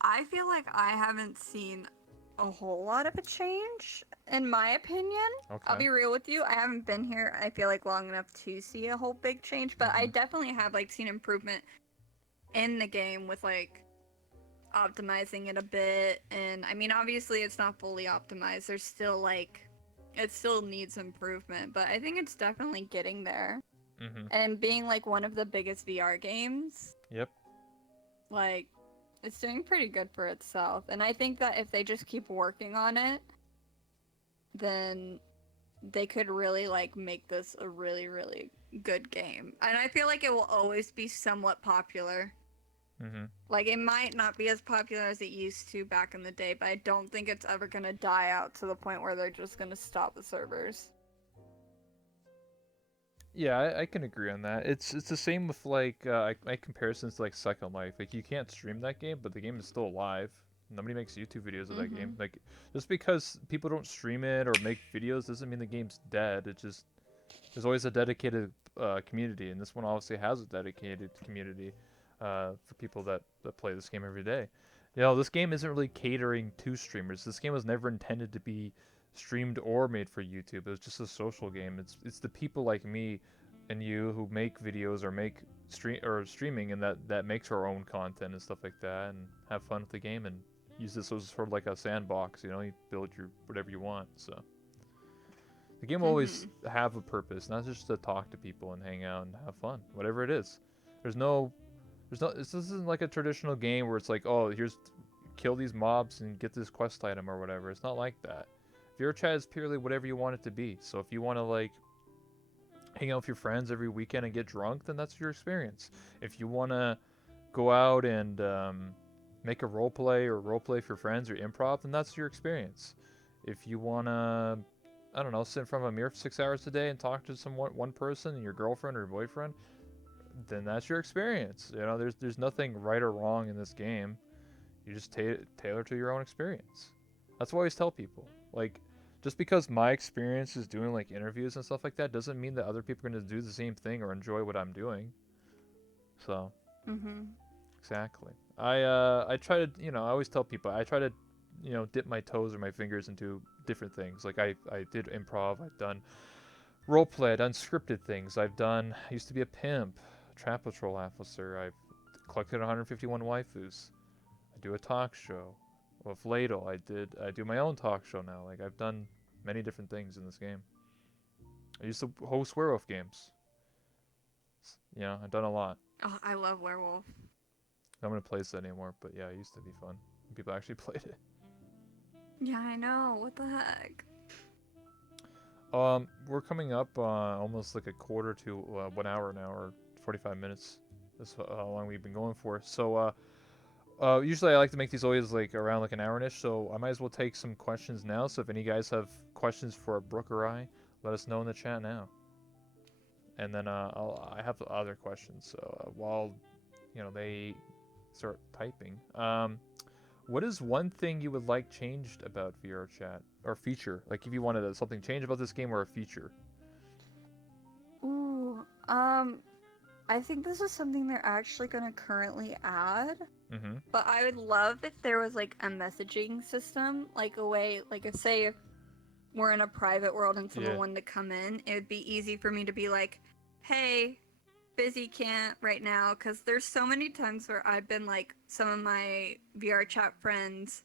I feel like I haven't seen a whole lot of a change, in my opinion. Okay. I'll be real with you. I haven't been here, I feel like, long enough to see a whole big change, but I definitely have like seen improvement in the game with like optimizing it a bit. And I mean, obviously it's not fully optimized. There's still like it still needs improvement, but I think it's definitely getting there. Mm-hmm. And being like one of the biggest VR games, Yep. like it's doing pretty good for itself. And I think that if they just keep working on it, then they could really like make this a really, really good game. And I feel like it will always be somewhat popular. Mm-hmm. Like it might not be as popular as it used to back in the day, but I don't think it's ever gonna die out to the point where they're just gonna stop the servers. Yeah, I can agree on that. It's the same with like my comparisons to like Second Life. Like you can't stream that game, but the game is still alive. Nobody makes YouTube videos of that game. Mm-hmm. Like just because people don't stream it or make videos doesn't mean the game's dead. It just there's always a dedicated community, and this one obviously has a dedicated community for people that play this game every day. You know, this game isn't really catering to streamers. This game was never intended to be streamed or made for YouTube. It was just a social game. It's the people like me and you who make videos or make streaming and that makes our own content and stuff like that and have fun with the game and use this as sort of like a sandbox. You know, you build your whatever you want. So the game will always Mm-hmm. have a purpose, not just to talk to people and hang out and have fun, whatever it is. There's no, this isn't like a traditional game where it's like, oh, here's kill these mobs and get this quest item or whatever. It's not like that. VR chat is purely whatever you want it to be. So if you want to like hang out with your friends every weekend and get drunk, then that's your experience. If you want to go out and make a role play or role play for friends or improv, then that's your experience. If you want to I don't know, sit in front of a mirror for 6 hours a day and talk to one person, your girlfriend or boyfriend, then that's your experience. You know, there's nothing right or wrong in this game. You just tailor to your own experience. That's what I always tell people. Like, just because my experience is doing like interviews and stuff like that doesn't mean that other people are going to do the same thing or enjoy what I'm doing. So, Mm-hmm. exactly. I try to, I always tell people I try to, dip my toes or my fingers into different things. Like I did improv, I've done roleplay, I've done scripted things. I used to be a pimp, a trap patrol officer. I've collected 151 waifus. I do a talk show. With Ladle, I do my own talk show now. Like I've done many different things in this game. I used to host werewolf games. I've done a lot. Oh, I love Werewolf. I don't want to play this anymore, but yeah, it used to be fun. People actually played it. Yeah, I know. What the heck? We're coming up almost like a quarter to 1 hour now, or 45 minutes. That's how long we've been going for. So, usually I like to make these always like around like an hour-ish, so I might as well take some questions now. So if any guys have questions for Brooke or I, let us know in the chat now. And then I have other questions. So while they start typing, what is one thing you would like changed about VR chat or feature? Like if you wanted something changed about this game or a feature. Ooh, I think this is something they're actually gonna currently add. Mm-hmm. But I would love if there was like a messaging system, like a way, like if we're in a private world and someone Yeah. wanted to come in, it would be easy for me to be like, hey, busy, can't right now. Because there's so many times where I've been like, some of my VR chat friends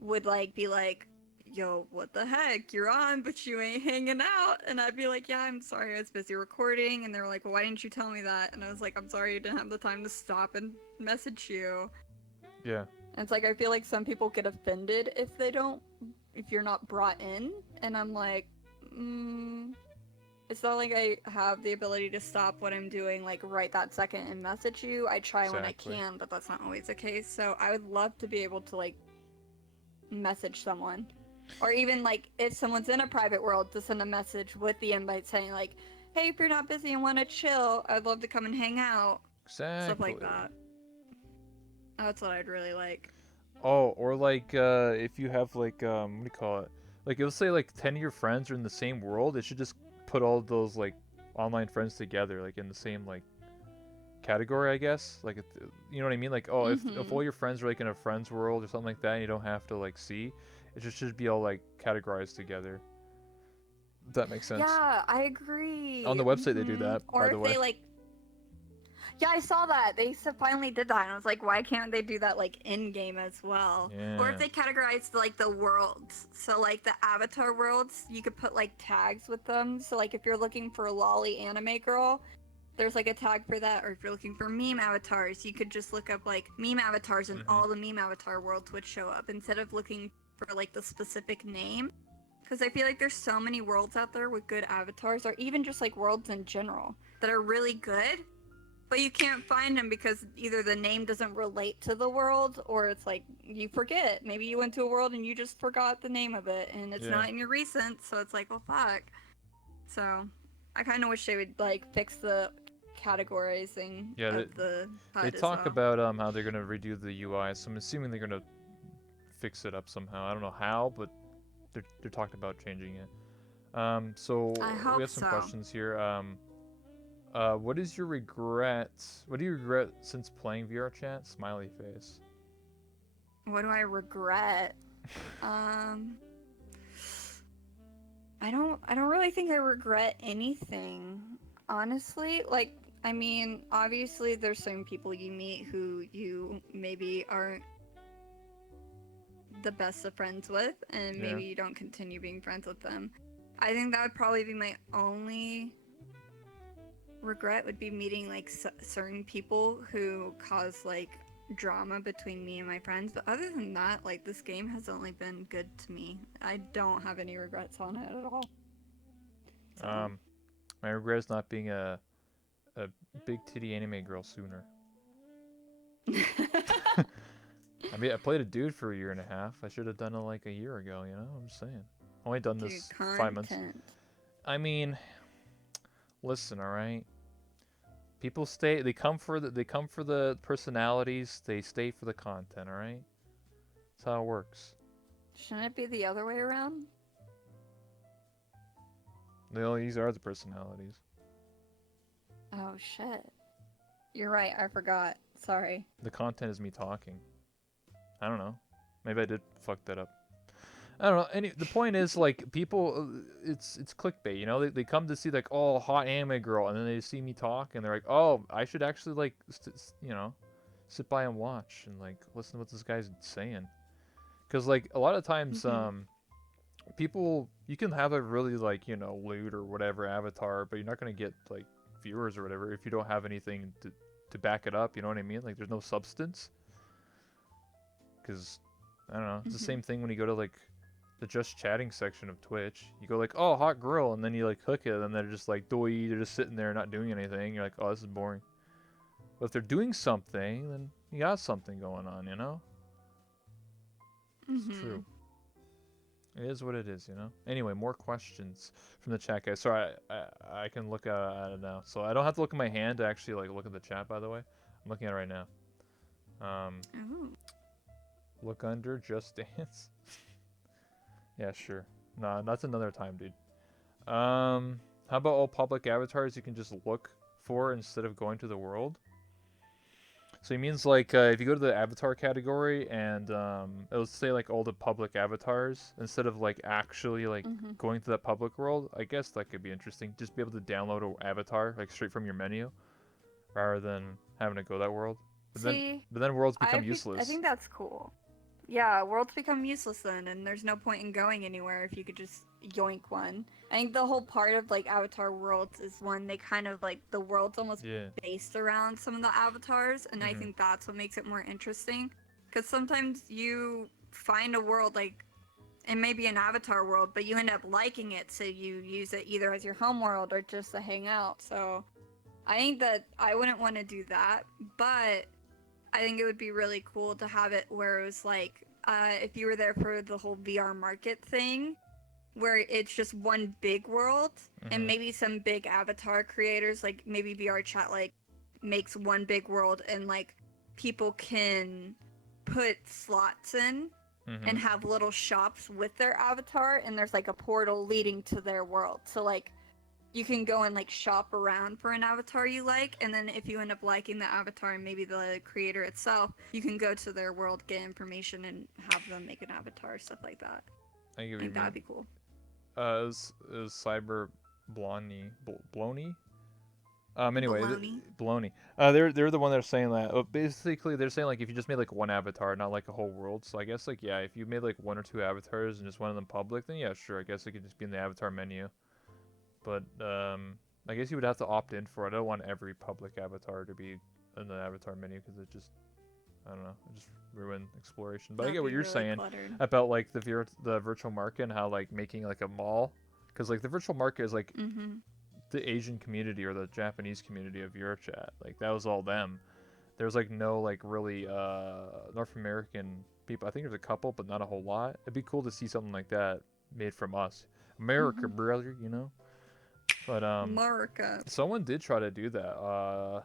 would like be like, yo, what the heck? You're on, but you ain't hanging out. And I'd be like, yeah, I'm sorry, I was busy recording. And they were like, well, why didn't you tell me that? And I was like, I'm sorry, you didn't have the time to stop and message you. Yeah. And it's like, I feel like some people get offended if you're not brought in. And I'm like, it's not like I have the ability to stop what I'm doing, like right that second and message you. I try when I Exactly. can, but that's not always the case. So I would love to be able to like message someone. Or even like if someone's in a private world to send a message with the invite saying like, hey, if you're not busy and want to chill, I'd love to come and hang out. Exactly. Stuff like that. That's what I'd really like. Oh, or like if you have like what do you call it? Like it'll say like 10 of your friends are in the same world. It should just put all those like online friends together like in the same like category, I guess. Like you know what I mean? Like if all your friends are like in a friends world or something like that, and you don't have to like see. It just should be all like categorized together. If that makes sense. Yeah, I agree. On the website they do that, or by the if way. they like Yeah, I saw that. They finally did that, and I was like, why can't they do that like in game as well? Or if Yeah. they categorized like the worlds, so like the avatar worlds, you could put like tags with them. So like if you're looking for a lolly anime girl, there's like a tag for that. Or if you're looking for meme avatars, you could just look up like meme avatars, and Mhm. all the meme avatar worlds would show up instead of looking for like the specific name. Because I feel like there's so many worlds out there with good avatars, or even just like worlds in general that are really good, but you can't find them because either the name doesn't relate to the world, or it's like you forget. Maybe you went to a world and you just forgot the name of it, and it's Yeah. not in your recent, so it's like, well, fuck. So I kind of wish they would like fix the categorizing Yeah. of the They HUD as talk well. about how they're gonna redo the UI, so I'm assuming they're gonna fix it up somehow. I don't know how, but they're talking about changing it. I So we hope have some so. questions here. What is your regret? What do you regret since playing VR chat? Smiley face. What do I regret? Um, I don't really think I regret anything. Honestly, like I mean, obviously there's some people you meet who you maybe aren't the best of friends with, and Yeah. maybe you don't continue being friends with them. I think that would probably be my only regret, would be meeting like certain people who cause like drama between me and my friends. But other than that, like this game has only been good to me. I don't have any regrets on it at all. So Um, my regret is not being a big titty anime girl sooner. I mean, I played a dude for a year and a half. I should have done it like a year ago. You know, I'm just saying. Only done dude, this 5 months. content. I mean, listen, all right. People stay. They come for the personalities. They stay for the content. All right. That's how it works. Shouldn't it be the other way around? These are the personalities. Oh shit. You're right, I forgot. Sorry. The content is me talking. I don't know. Maybe I did fuck that up. I don't know. The point is like people, it's clickbait. You know, they come to see like, oh, hot anime girl, and then they see me talk, and they're like, oh, I should actually like you know, sit by and watch and like listen to what this guy's saying. Because like a lot of times, Mhm. people, you can have a really like, lewd or whatever avatar, but you're not gonna get like viewers or whatever if you don't have anything to back it up. You know what I mean? Like there's no substance. Because I don't know. It's the Mhm. same thing when you go to like the just chatting section of Twitch. You go like, oh, hot girl, and then you like hook it, and they're just like, doy, they're just sitting there not doing anything. You're like, oh, this is boring. But if they're doing something, then you got something going on, you know? It's true. Mhm. It is what it is, you know? Anyway, more questions from the chat, guys. Sorry, I can look at it now. So I don't have to look at my hand to actually like look at the chat, by the way. I'm looking at it right now. Ooh. Look under, just dance. Yeah, sure. Nah, that's another time, dude. How about all public avatars you can just look for instead of going to the world? So he means like if you go to the avatar category and it'll say like all the public avatars instead of like actually like Mhm. going to that public world. I guess that could be interesting. Just be able to download an avatar like straight from your menu rather than having to go that world. But then See, but then worlds become I useless. think that's cool. Yeah, worlds become useless then, and there's no point in going anywhere if you could just yoink one. I think the whole part of like Avatar Worlds is when they kind of like the world's almost Yeah. based around some of the avatars, and I Mhm. think that's what makes it more interesting. Because sometimes you find a world like it may be an avatar world, but you end up liking it, so you use it either as your home world or just to hang out. So I think that I wouldn't want to do that, but I think it would be really cool to have it where it was like, if you were there for the whole VR market thing, where it's just one big world, and Mhm. maybe some big avatar creators, like maybe VR chat, like makes one big world, and like people can put slots in and Mhm. have little shops with their avatar, and there's like a portal leading to their world. So like you can go and like shop around for an avatar you like, and then if you end up liking the avatar and maybe the creator itself, you can go to their world, get information, and have them make an avatar, stuff like that. I get I what you think that'd mean. be cool. Is Cyber Blondie Bloney? Anyway, Baloney. baloney. They're the one that are saying that. Basically, they're saying like if you just made like one avatar, not like a whole world. So I guess like yeah, if you made like one or two avatars and just one of them public, then yeah, sure. I guess it could just be in the avatar menu. But I guess you would have to opt in for it. I don't want every public avatar to be in the avatar menu because it just I don't know, it just ruin exploration. But I That'd get what be you're really saying cluttered. about like the virtual market and how like making like a mall, because like the virtual market is like Mm-hmm. the Asian community or the Japanese community of EuroChat. Like that was all them. There's like no like really North American people. I think there's a couple, but not a whole lot. It'd be cool to see something like that made from us, America, Mm-hmm. brother. You know. But Markup. someone did try to do that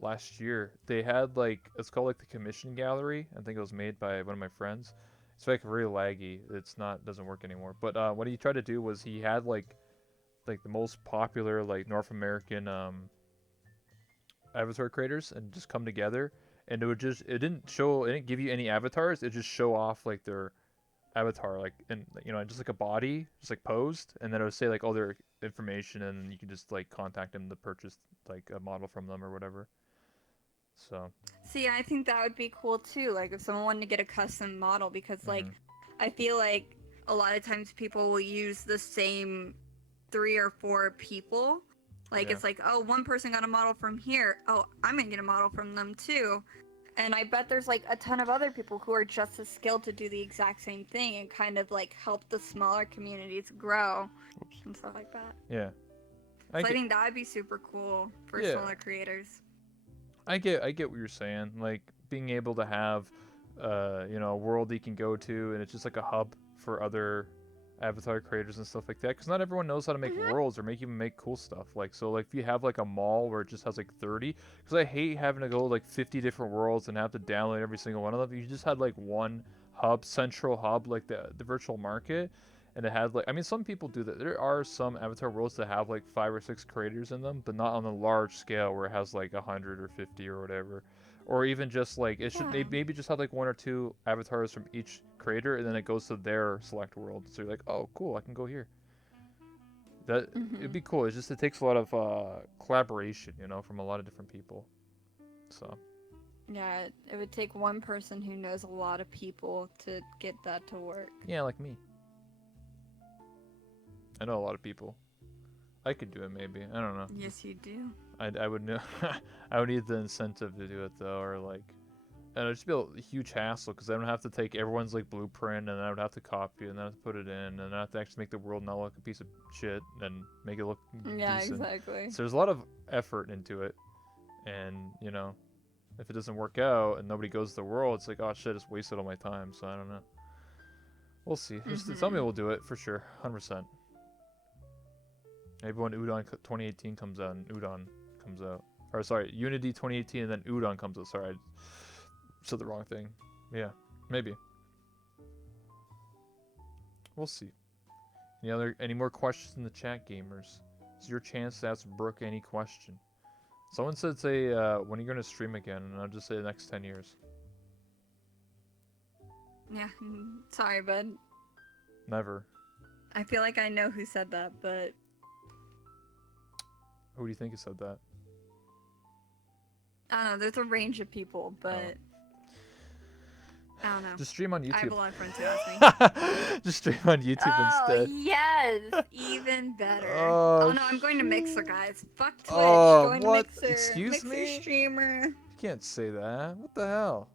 last year. They had like it's called like the Commission Gallery. I think it was made by one of my friends. It's like really laggy. It's not doesn't work anymore. But what he tried to do was he had like the most popular like North American avatar creators and just come together, and it didn't give you any avatars. It just show off like their avatar like and just like a body just like posed, and then it would say like all their information, and you can just like contact them to purchase like a model from them or whatever. So See, I think that would be cool too. Like if someone wanted to get a custom model, because like mhm. I feel like a lot of times people will use the same 3 or 4 people. Like Yeah. it's like, oh, one person got a model from here. Oh, I'm gonna get a model from them too. And I bet there's like a ton of other people who are just as skilled to do the exact same thing and kind of like help the smaller communities grow Oops. and stuff like that. Yeah. I So I get think that would be super cool for yeah. smaller creators. I get what you're saying. Like being able to have a world that you can go to, and it's just like a hub for other avatar creators and stuff like that, because not everyone knows how to make Hmm. worlds or make even make cool stuff. Like so like if you have like a mall where it just has like 30, because I hate having to go like 50 different worlds and have to download every single one of them. You just had like one central hub, like the virtual market, and it had like, I mean, some people do that. There are some avatar worlds that have like 5 or 6 creators in them, but not on a large scale where it has like 100 or 50 or whatever. Or even just like it should Yeah. maybe just have like one or two avatars from each creator, and then it goes to their select world. So you're like, oh, cool, I can go here. That it'd Hmm. be cool. It's just it takes a lot of collaboration, from a lot of different people. So Yeah, it would take one person who knows a lot of people to get that to work. yeah, like me, I know a lot of people. I could do it maybe. I don't know. Yes, you do. I would know. I would need the incentive to do it though, or like, and it'd just be a huge hassle because I don't have to take everyone's like blueprint, and then I would have to copy it, and then I have to put it in, and I have to actually make the world not look a piece of shit and make it look Yeah, decent. exactly. So there's a lot of effort into it, and if it doesn't work out and nobody goes to the world, it's like, oh shit, it's wasted all my time. So I don't know. We'll see. Just tell me Hmm. we'll do it for sure, 100%. Maybe when Udon 2018 comes out and Udon comes out. Or sorry, Unity 2018 and then Udon comes out. Sorry, I said the wrong thing. Yeah, maybe. We'll see. Any more questions in the chat, gamers? It's your chance to ask Brooke any question. Someone said say when are you gonna stream again, and I'll just say the next 10 years. Yeah, sorry, bud. Never. I feel like I know who said that, but Who do you think said that? I don't know. There's a range of people, Oh. but I don't know. Just stream on I have YouTube. a lot of friends who ask me. Just stream on YouTube Oh, instead. yes! Even better. Oh, Oh no, I'm going to Mixer, guys. Fuck Twitch. Oh, Going what? to Mixer. Excuse Mixer me? streamer. You can't say that. What the hell?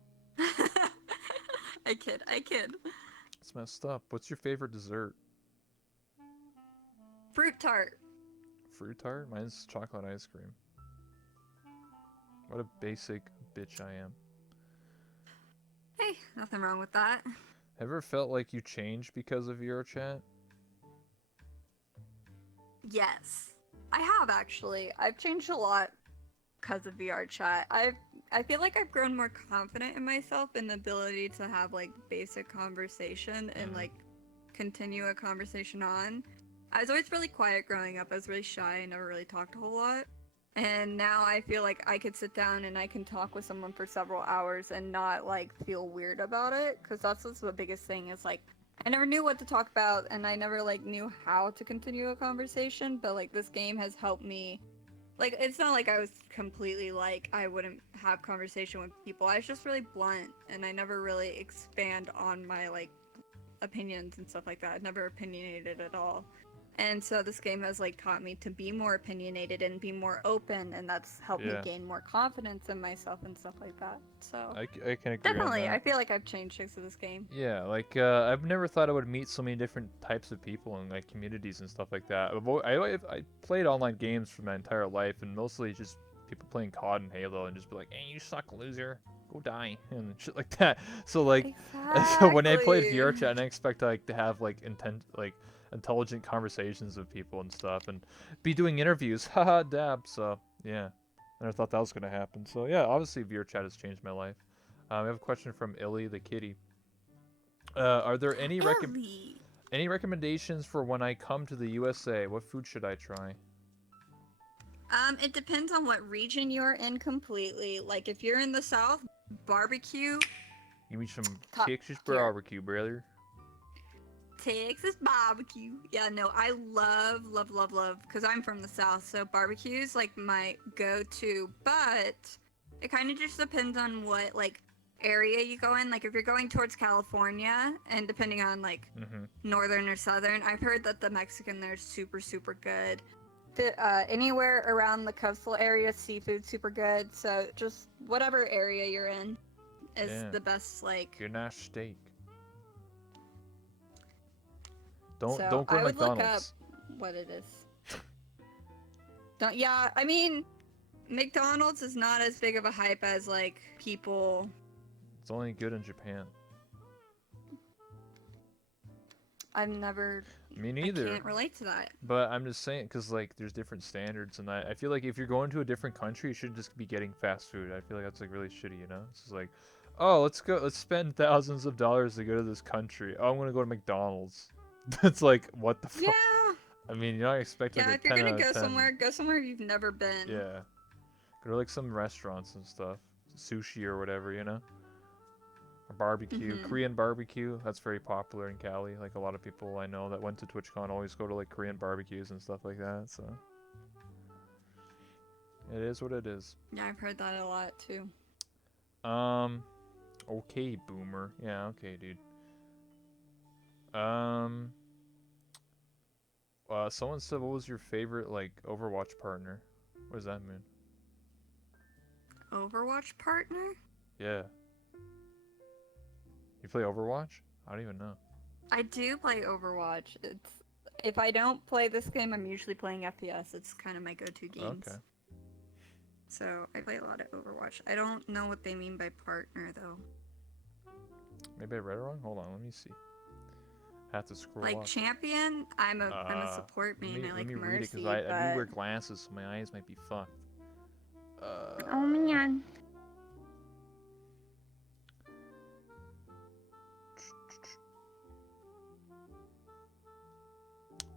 I kid. I kid. It's messed up. What's your favorite dessert? Fruit tart. Fruit tart? Mine's chocolate ice cream. What a basic bitch I am. Hey, nothing wrong with that. Ever felt like you changed because of EuroChat? Yes, I have actually. I've changed a lot because of VR chat. I feel like I've grown more confident in myself and the ability to have like basic conversation and like continue a conversation on. I was always really quiet growing up. I was really shy and never really talked a whole lot. And now I feel like I could sit down and I can talk with someone for several hours and not like feel weird about it, because that's what's the biggest thing is like I never knew what to talk about and I never like knew how to continue a conversation, but like this game has helped me Like, it's not like I was completely like I wouldn't have conversation with people. I was just really blunt, and I never really expand on my like opinions and stuff like that. I've never opinionated at all. And so this game has like taught me to be more opinionated and be more open, and that's helped me Yeah, gain more confidence in myself and stuff like that. So I can agree on definitely, that. I feel like I've changed because of this game. Yeah, like I've never thought I would meet so many different types of people in like communities and stuff like that. I played online games for my entire life, and mostly just people playing COD and Halo, and just be like, "Hey, you suck, loser, go die," and shit like that. So like, so when I played VR Exactly. chat, and I expect like to have like intelligent conversations with people and stuff, and be doing interviews. Haha, dab. So yeah, I never thought that was gonna happen. So yeah, obviously VR chat has changed my life. We have a question from Illy the kitty. Are there Ellie. any recommendations for when I come to the USA? What food should I try? It depends on what region you're in completely. Like if you're in the South, barbecue, Give me some top Texas tier. barbecue, brother. Texas barbecue. Yeah, no, I love, because I'm from the South, so barbecue is like my go-to, but it kind of just depends on what like area you go in. Like if you're going towards California, and depending on like Mm-hmm. northern or southern, I've heard that the Mexican there is super, super good. Anywhere around the coastal area, seafood super good. So just whatever area you're in is Yeah, the best. Like, good ass steak. so Don't go to I would look up McDonald's. what it is. Don't. Yeah, I mean, McDonald's is not as big of a hype as like people. It's only good in Japan. I've never. Me I neither. can't relate to that. But I'm just saying, because like there's different standards, and I feel like if you're going to a different country, you should just be getting fast food. I feel like that's like really shitty, you know? It's just like, oh, let's spend thousands of dollars to go to this country. Oh, I'm gonna go to McDonald's. It's like, what the fuck? Yeah. I mean, you're not expect like Yeah. a If you're 10 gonna out of 10. go somewhere you've never been. Yeah. Go to like some restaurants and stuff. Sushi or whatever, you know? Or barbecue. Mhm. Korean barbecue. That's very popular in Cali. Like a lot of people I know that went to TwitchCon always go to like Korean barbecues and stuff like that, so. It is what it is. Yeah, I've heard that a lot too. Um, okay, boomer. Yeah, okay, dude. Um, someone said, what was your favorite, like, Overwatch partner? What does that mean? Overwatch partner? Yeah. You play Overwatch? I don't even know. I do play Overwatch. It's if I don't play this game, I'm usually playing FPS. It's kind of my go-to games. Okay. So I play a lot of Overwatch. I don't know what they mean by partner though. Maybe I read it wrong? Hold on, let me see. Have to scroll Like up. champion, I'm a support Let main. me I let like me read it because Mercy, I do but wear glasses, so my eyes might be fucked. oh man.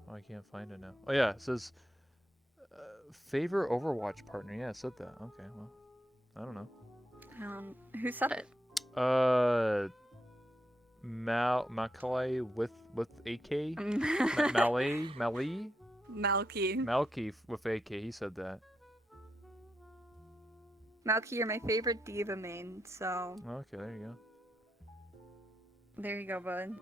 Oh, I can't find it now. Oh yeah, it says favorite Overwatch partner. Yeah, it said that. Okay, well, I don't know. Who said it? Macaulay with AK. Malay. Malky. Malky with AK. He said that. Malky, you're my favorite diva main. So Okay, there you go. there you go, bud.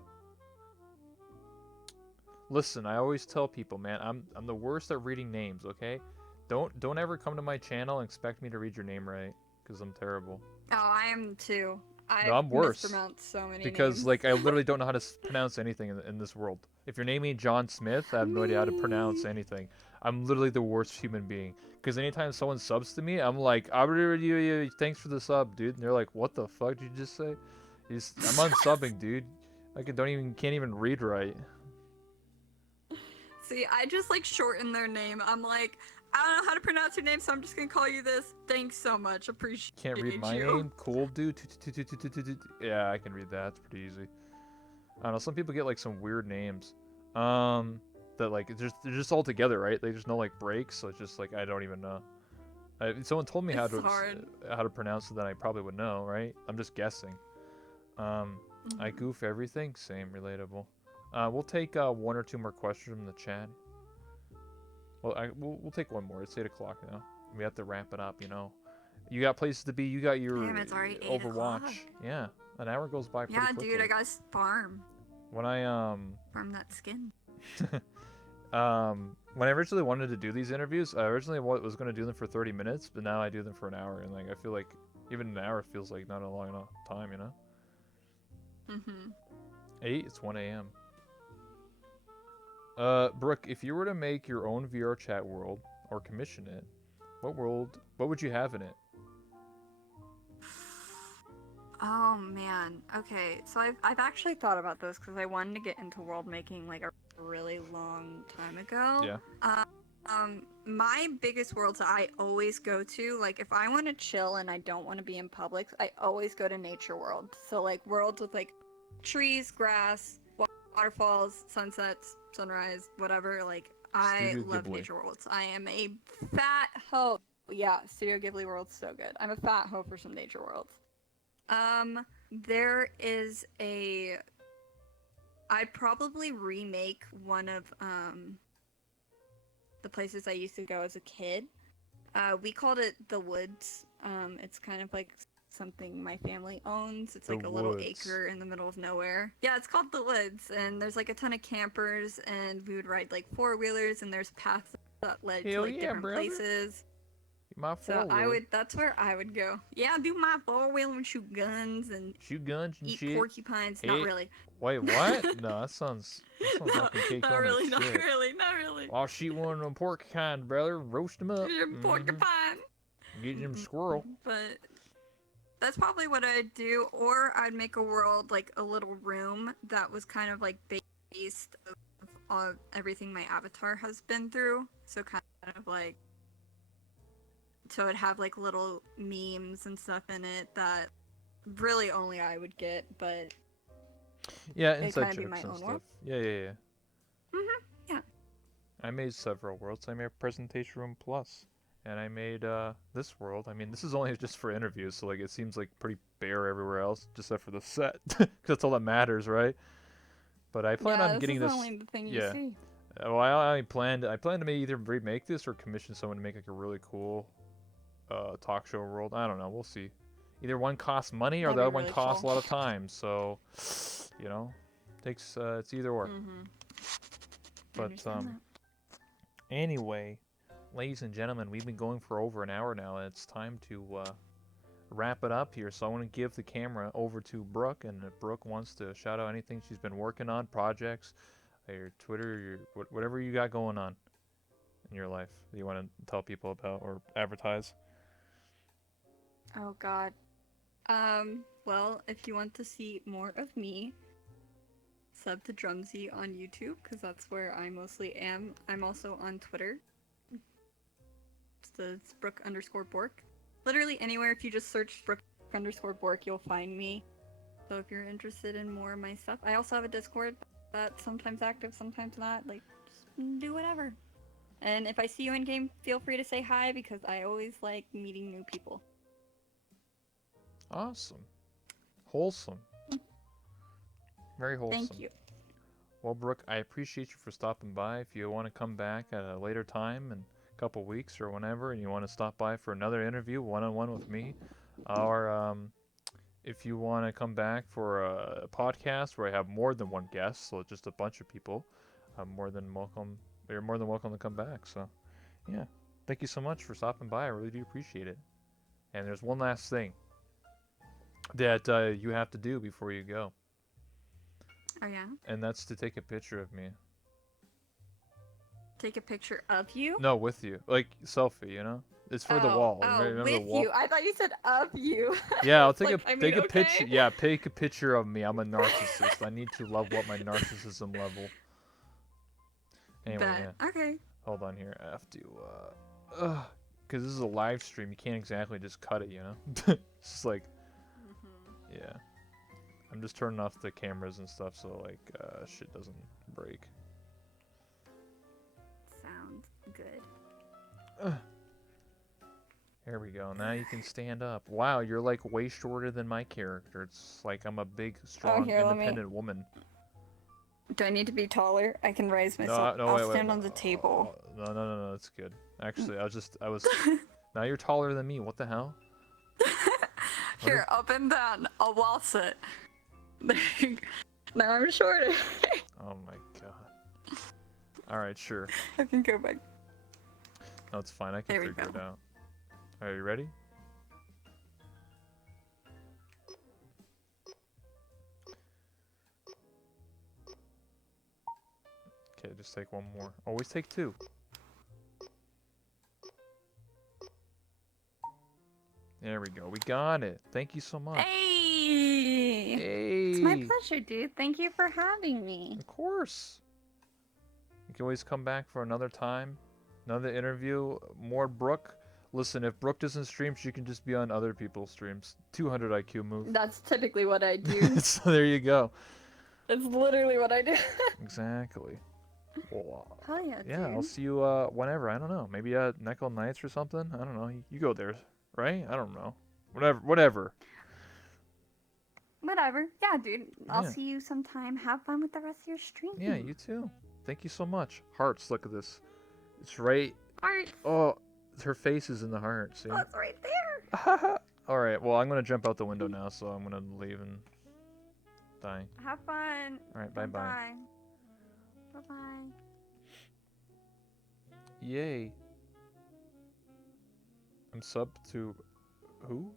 Listen, I always tell people, man, I'm the worst at reading names. Okay, don't ever come to my channel and expect me to read your name right, because I'm terrible. Oh, I am too. No, I've I'm worse. mispronounced so many Because names. like I literally don't know how to pronounce anything in this world. If you're naming John Smith, I have no idea how to pronounce anything. I'm literally the worst human being. Because anytime someone subs to me, I'm like, thanks for the sub, dude. And they're like, what the fuck did you just say? I'm unsubbing, dude. Can't even read right. See, I just like shorten their name. I'm like, I don't know how to pronounce your name, so I'm just gonna call you this. Thanks so much. Appreciate Can't read my you. name. Cool, dude. Yeah, I can read that. It's pretty easy. I don't know. Some people get like some weird names. That like they're just all together, right? There's no like breaks, so it's just like I don't even know. If someone told me It's hard. how to pronounce it, then I probably would know, right? I'm just guessing. I goof everything. Same, relatable. We'll take one or two more questions from the chat. Well, we'll take one more. It's 8 o'clock now. We have to ramp it up, you know. You got places to be. You got your Damn, it's already 8 o'clock. Overwatch. Yeah, an hour goes by pretty Yeah, quickly. dude, I got farm. When I Farm that skin. when I originally wanted to do these interviews, I originally was going to do them for 30 minutes, but now I do them for an hour, and like I feel like even an hour feels like not a long enough time, you know. Mhm. 8. It's 1 a.m. Brooke, if you were to make your own VR chat world or commission it, what would you have in it? Oh man. Okay, so I've actually thought about this because I wanted to get into world making like a really long time ago. Yeah. My biggest worlds I always go to, like if I want to chill and I don't want to be in public, I always go to nature worlds. So like worlds with like trees, grass, waterfalls, sunsets, sunrise, whatever. Like I Studio love Ghibli. nature worlds. I am a fat hoe. Yeah, Studio Ghibli world's so good. I'm a fat hoe for some nature worlds. There is a. I'd probably remake one of the places I used to go as a kid. We called it the Woods. It's kind of like something my family owns. It's like a little acre in the middle of nowhere. Yeah, it's called the Woods, and there's like a ton of campers, and we would ride like 4-wheelers, and there's paths that led to like different places. My So that's where I would go. Yeah, do my 4-wheeler and shoot guns and eat shit. Porcupines. Hey, not really. Wait, what? No, that sounds like a not really, not really. I'll shoot one of them porcupine, brother. Roast them up. Porcupine. Get them squirrel. But that's probably what I'd do. Or I'd make a world, like a little room that was kind of like based of everything my avatar has been through. So kind of like, so it'd have like little memes and stuff in it that really only I would get, but yeah, inside jokes and stuff. World. Yeah. Yeah. I made several worlds. I made Presentation Room Plus, and I made this world. I mean, this is only just for interviews, so like it seems like pretty bare everywhere else, just except for the set, because that's all that matters, right? But I plan on getting this. Only the thing you see. Well, I plan to either remake this or commission someone to make like a really cool talk show world. I don't know. We'll see. Either one costs money or the other one costs a lot of time. So, you know, takes it's either or. But anyway, ladies and gentlemen, we've been going for over an hour now, and it's time to wrap it up here. So I want to give the camera over to Brooke, and if Brooke wants to shout out anything she's been working on, projects, your Twitter, whatever you got going on in your life that you want to tell people about or advertise. Oh God. Well, if you want to see more of me, sub to Drumsy on YouTube, because that's where I mostly am. I'm also on Twitter. It's Brooke_Bork. Literally anywhere, if you just search Brooke_Bork, you'll find me. So if you're interested in more of my stuff. I also have a Discord that's sometimes active, sometimes not. Like, just do whatever. And if I see you in game, feel free to say hi, because I always like meeting new people. Awesome. Wholesome. Very wholesome. Thank you. Well, Brooke, I appreciate you for stopping by. If you want to come back at a later time in a couple weeks or whenever, and you want to stop by for another interview one-on-one with me, or if you want to come back for a podcast where I have more than one guest, so just a bunch of people, I'm more than welcome. You're more than welcome to come back. So, yeah. Thank you so much for stopping by. I really do appreciate it. And there's one last thing that you have to do before you go. Oh, yeah? And that's to take a picture of me. Take a picture of you? No, with you. Like, selfie, you know? It's for the wall. Remember with the wall? you. I thought you said of you. Yeah, I'll take like, a picture. Yeah, take a picture of me. I'm a narcissist. I need to level up my narcissism level. Anyway, yeah. Okay. Hold on here. I have to, because this is a live stream. You can't exactly just cut it, you know? It's just like, yeah. I'm just turning off the cameras and stuff so, like, shit doesn't break. Sounds good. There we go. Now you can stand up. Wow, you're, like, way shorter than my character. It's like I'm a big, strong, independent woman. Do I need to be taller? I can raise myself. No, I'll wait, stand on the table. no, that's good. Actually, I was. Now you're taller than me. What the hell? Here, up and down. I'll waltz it. Now I'm shorter. Oh my god. All right, sure. I can go back. No, it's fine. I can There we figure go. it out. Are you ready? Okay, just take one more. Always take two. There we go. We got it. Thank you so much. Hey! Hey! It's my pleasure, dude. Thank you for having me. Of course. You can always come back for another time, another interview, more Brooke. Listen, if Brooke doesn't stream, she can just be on other people's streams. 200 IQ move. That's typically what I do. So there you go. It's literally what I do. Exactly. Well, Hell yeah, yeah, I'll dude. see you whenever. I don't know. Maybe at Neckel Nights or something. I don't know. You go there, right? I don't know. Whatever. Whatever. Yeah, dude. I'll Yeah. see you sometime. Have fun with the rest of your stream. Yeah, you too. Thank you so much. Hearts, look at this. It's right. Art. Oh, her face is in the heart. See? Oh, it's right there. All right. Well, I'm gonna jump out the window now, so I'm gonna leave and die. Have fun. All right. Bye bye. Bye bye. Yay. I'm sub to who?